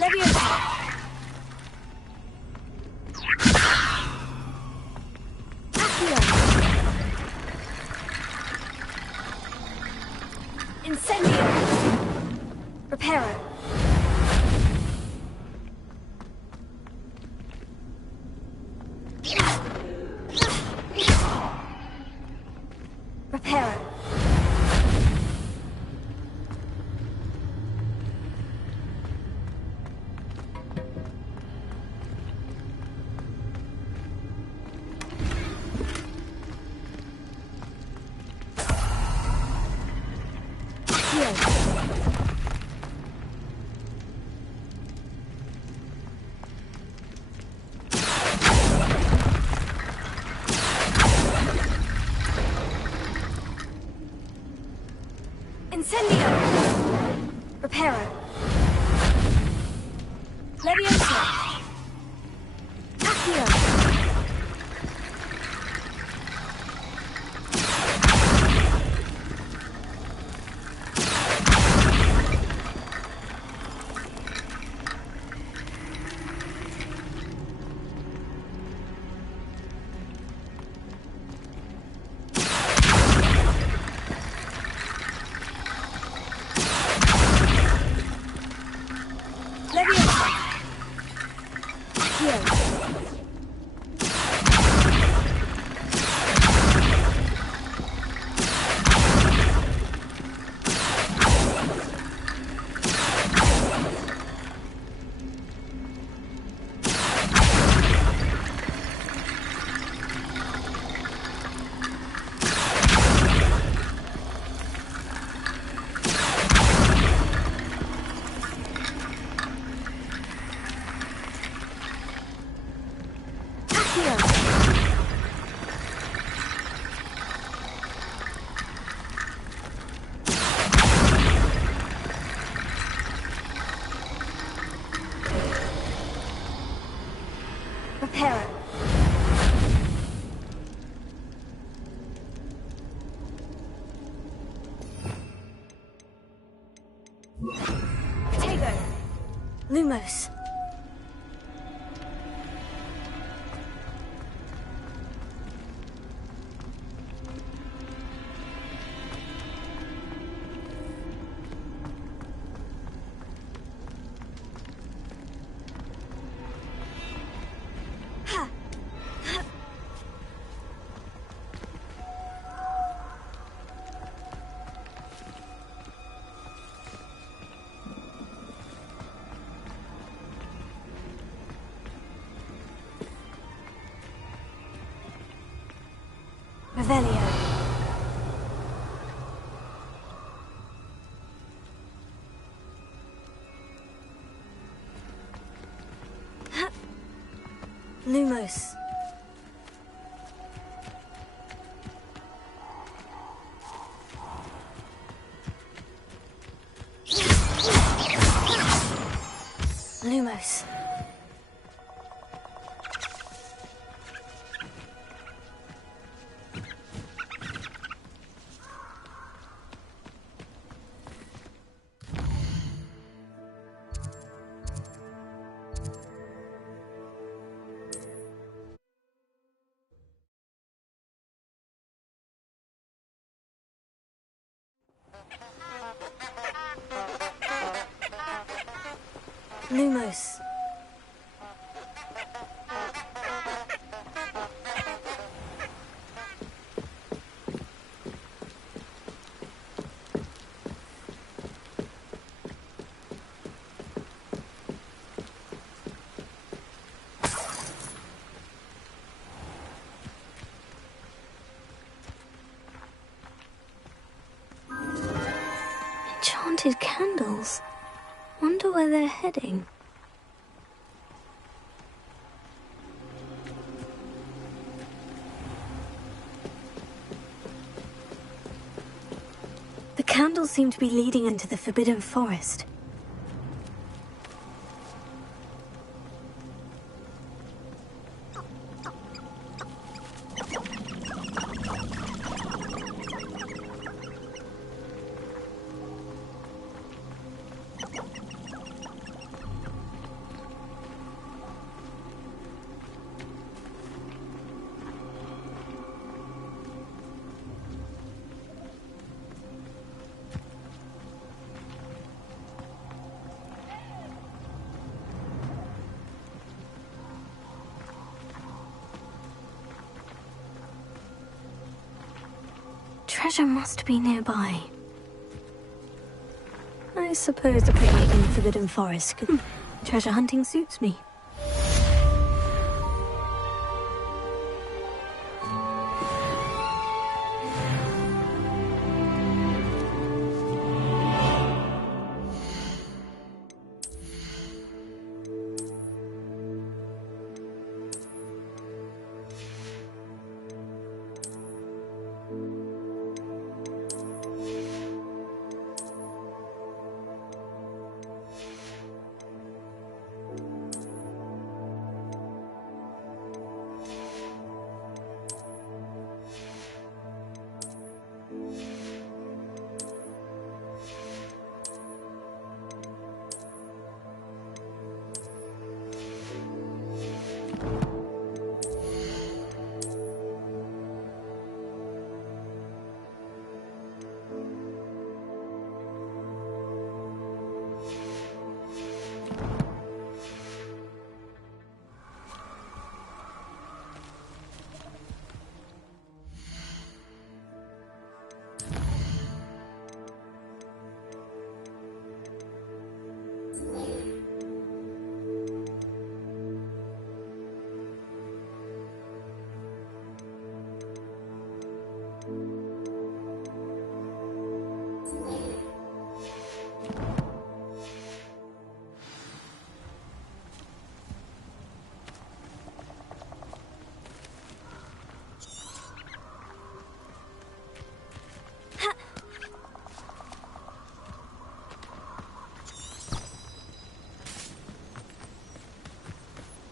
Leviosa. Accio. Incendio. Reparo. Hera. Tego. Lumos. Revelio. Lumos. Lumos. Lumos. Enchanted candles. Wonder where they're heading. The candles seem to be leading into the Forbidden Forest. Treasure must be nearby. I suppose a picnic in the Forbidden Forest could... Treasure hunting suits me.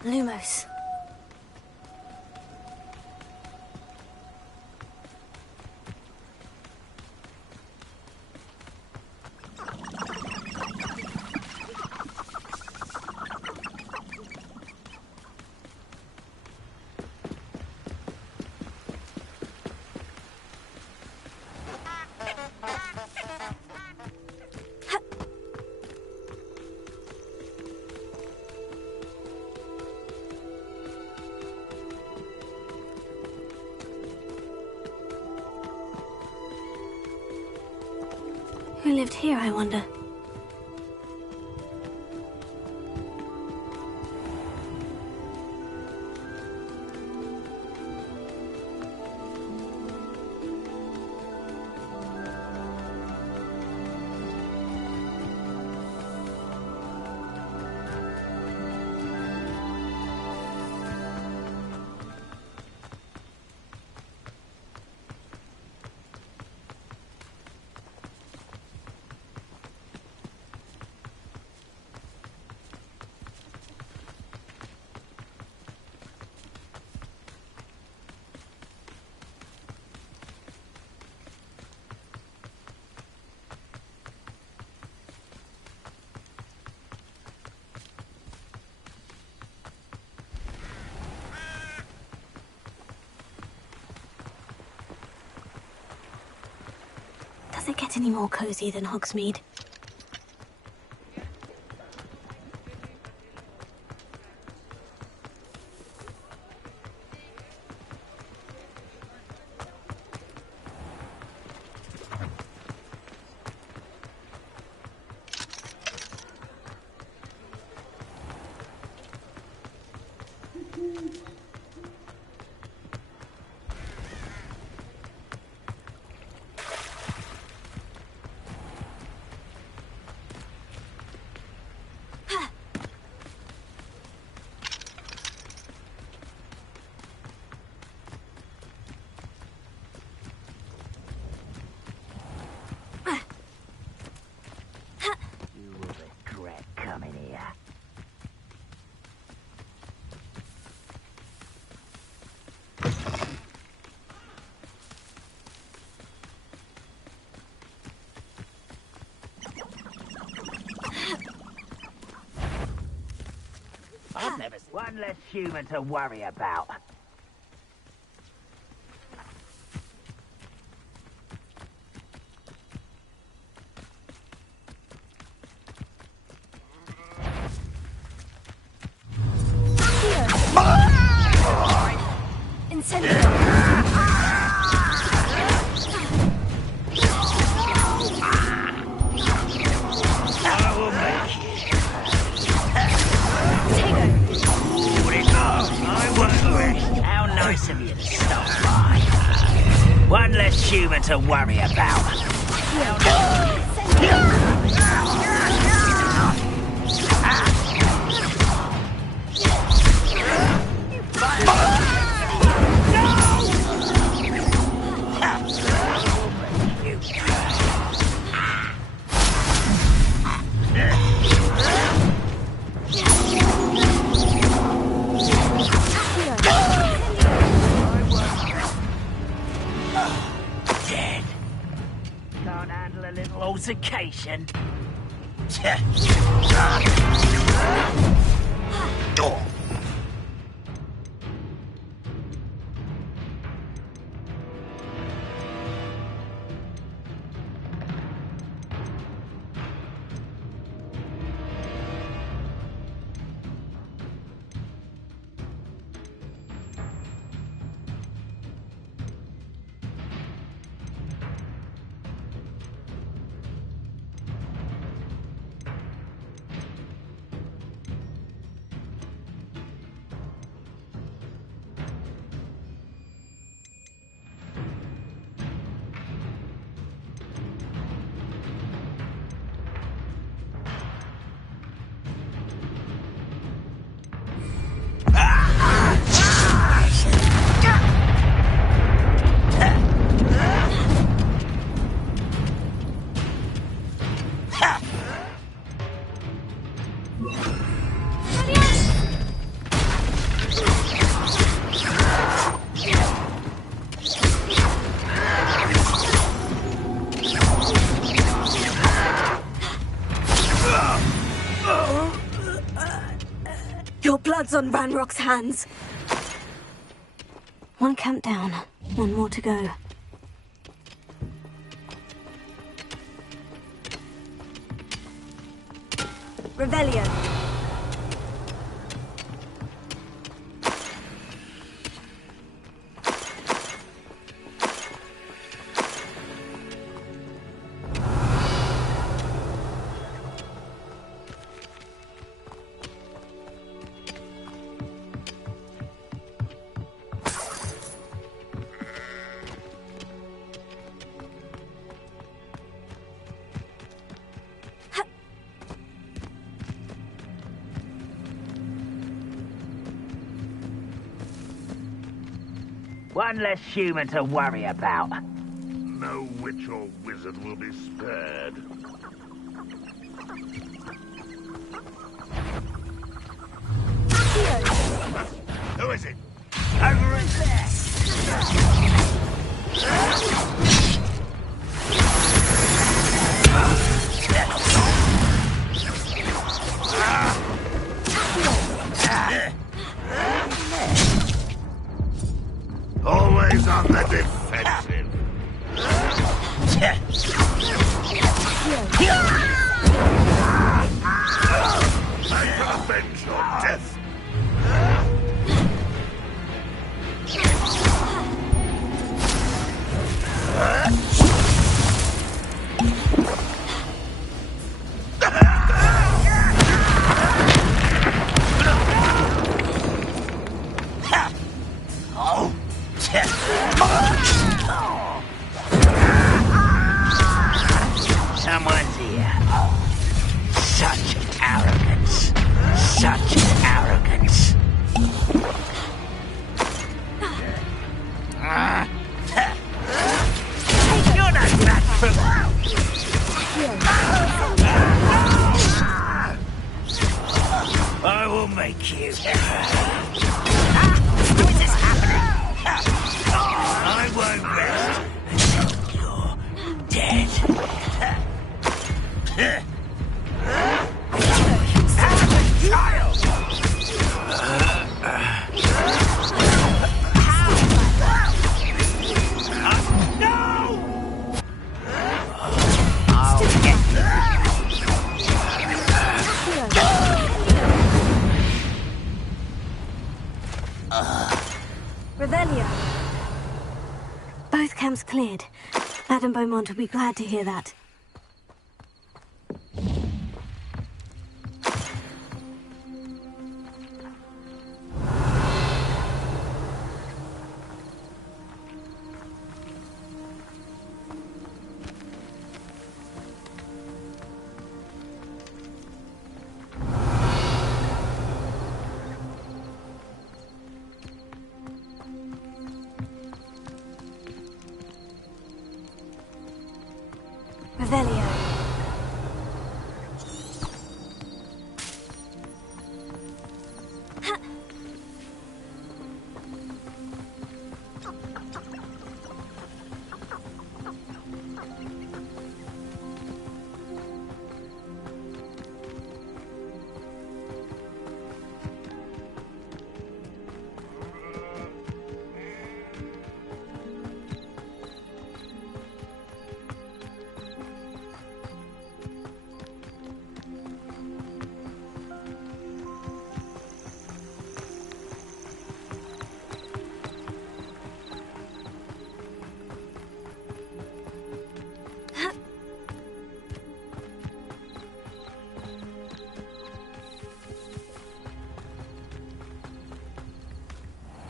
Lumos. I lived here, I wonder. Does it get any more cozy than Hogsmeade? I've never seen one less human to worry about. One less human to worry about. Altercation. Your blood's on Ranrock's hands. One camp down, one more to go. Revelio. One less human to worry about. No witch or wizard will be spared. Who is it? Over in there! Always on the defensive. I can avenge your death. Someone's here. Such arrogance. Such arrogance. You're not that from... I will make you. How is this happening? I won't rest until you're dead. Revelio. Both camps cleared. Madame Beaumont will be glad to hear that. Revelio.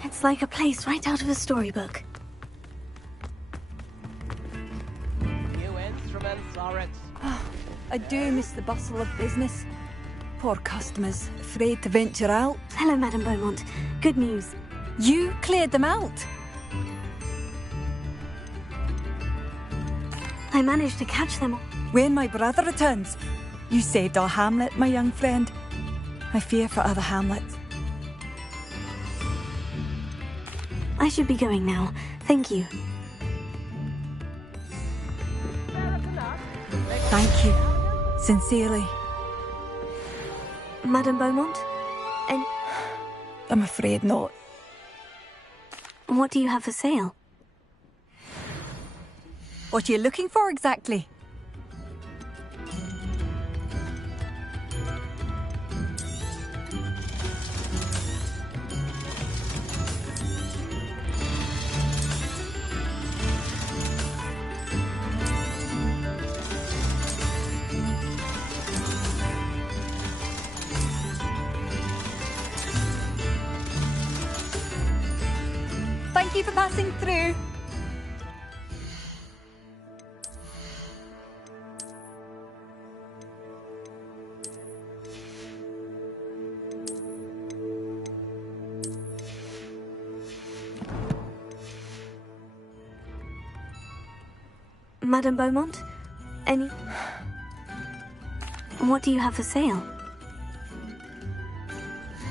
It's like a place right out of a storybook. New instruments are it. I do miss the bustle of business. Poor customers, afraid to venture out. Hello, Madame Beaumont. Good news. You cleared them out. I managed to catch them. When my brother returns, you saved our hamlet, my young friend. I fear for other hamlets. I should be going now. Thank you. Thank you. Sincerely. Madame Beaumont? And I'm afraid not. what do you have for sale? What are you looking for exactly? Thank you for passing through. Madame Beaumont? Any... What do you have for sale?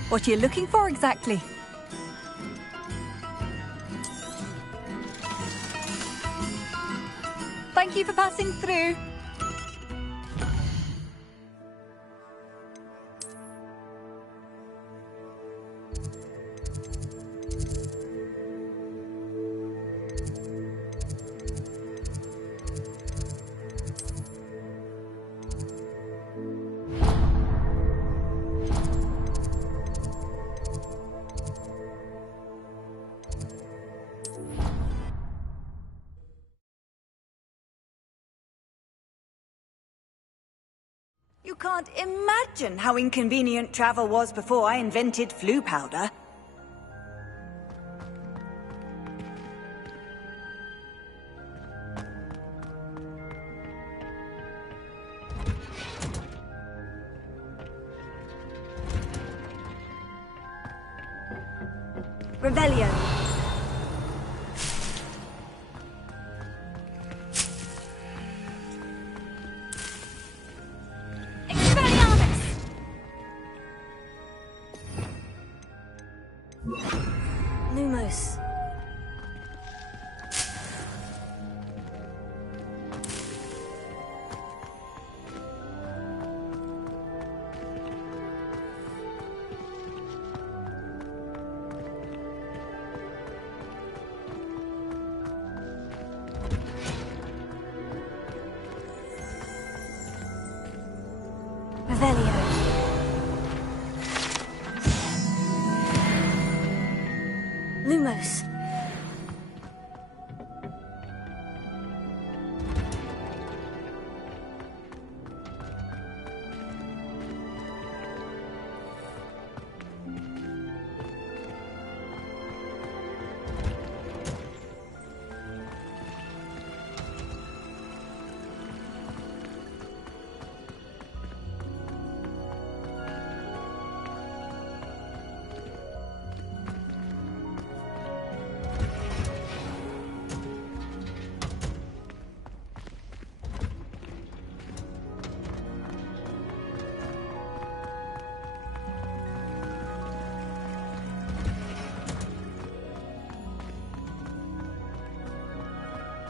What are you looking for exactly? Thank you for passing through. You can't imagine how inconvenient travel was before I invented flu powder. Revelio. Lumos. Revelio. Lumos.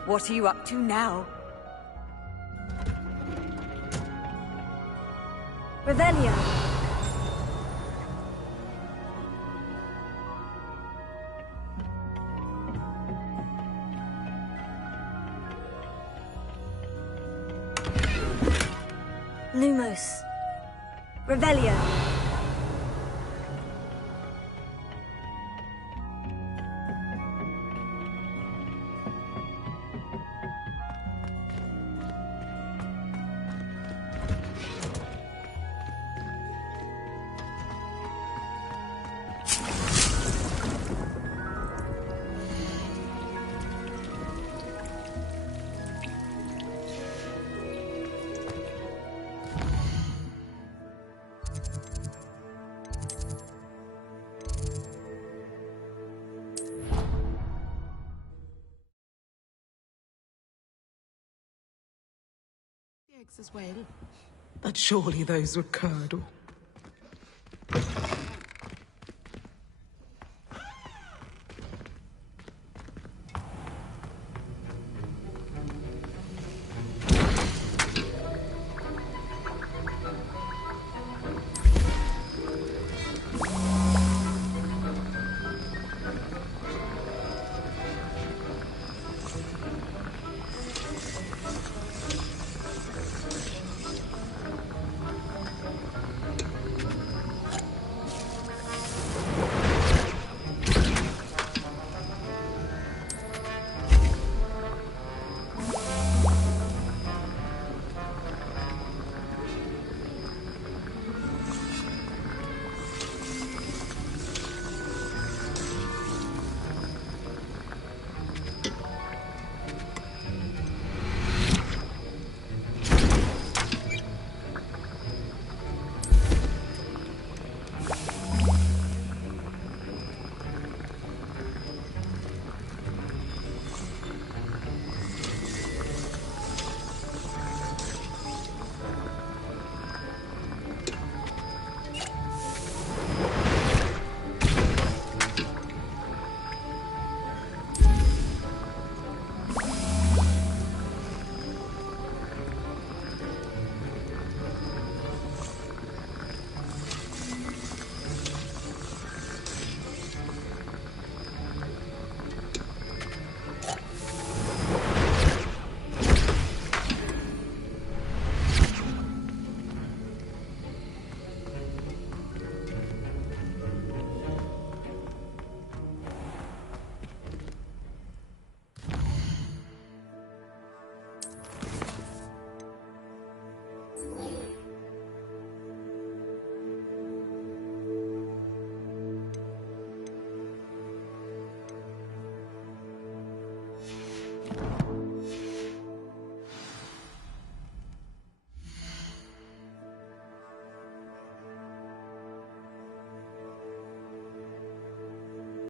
What are you up to now? Revelio. Lumos. Revelio. Eggs as well. But surely those were curdle.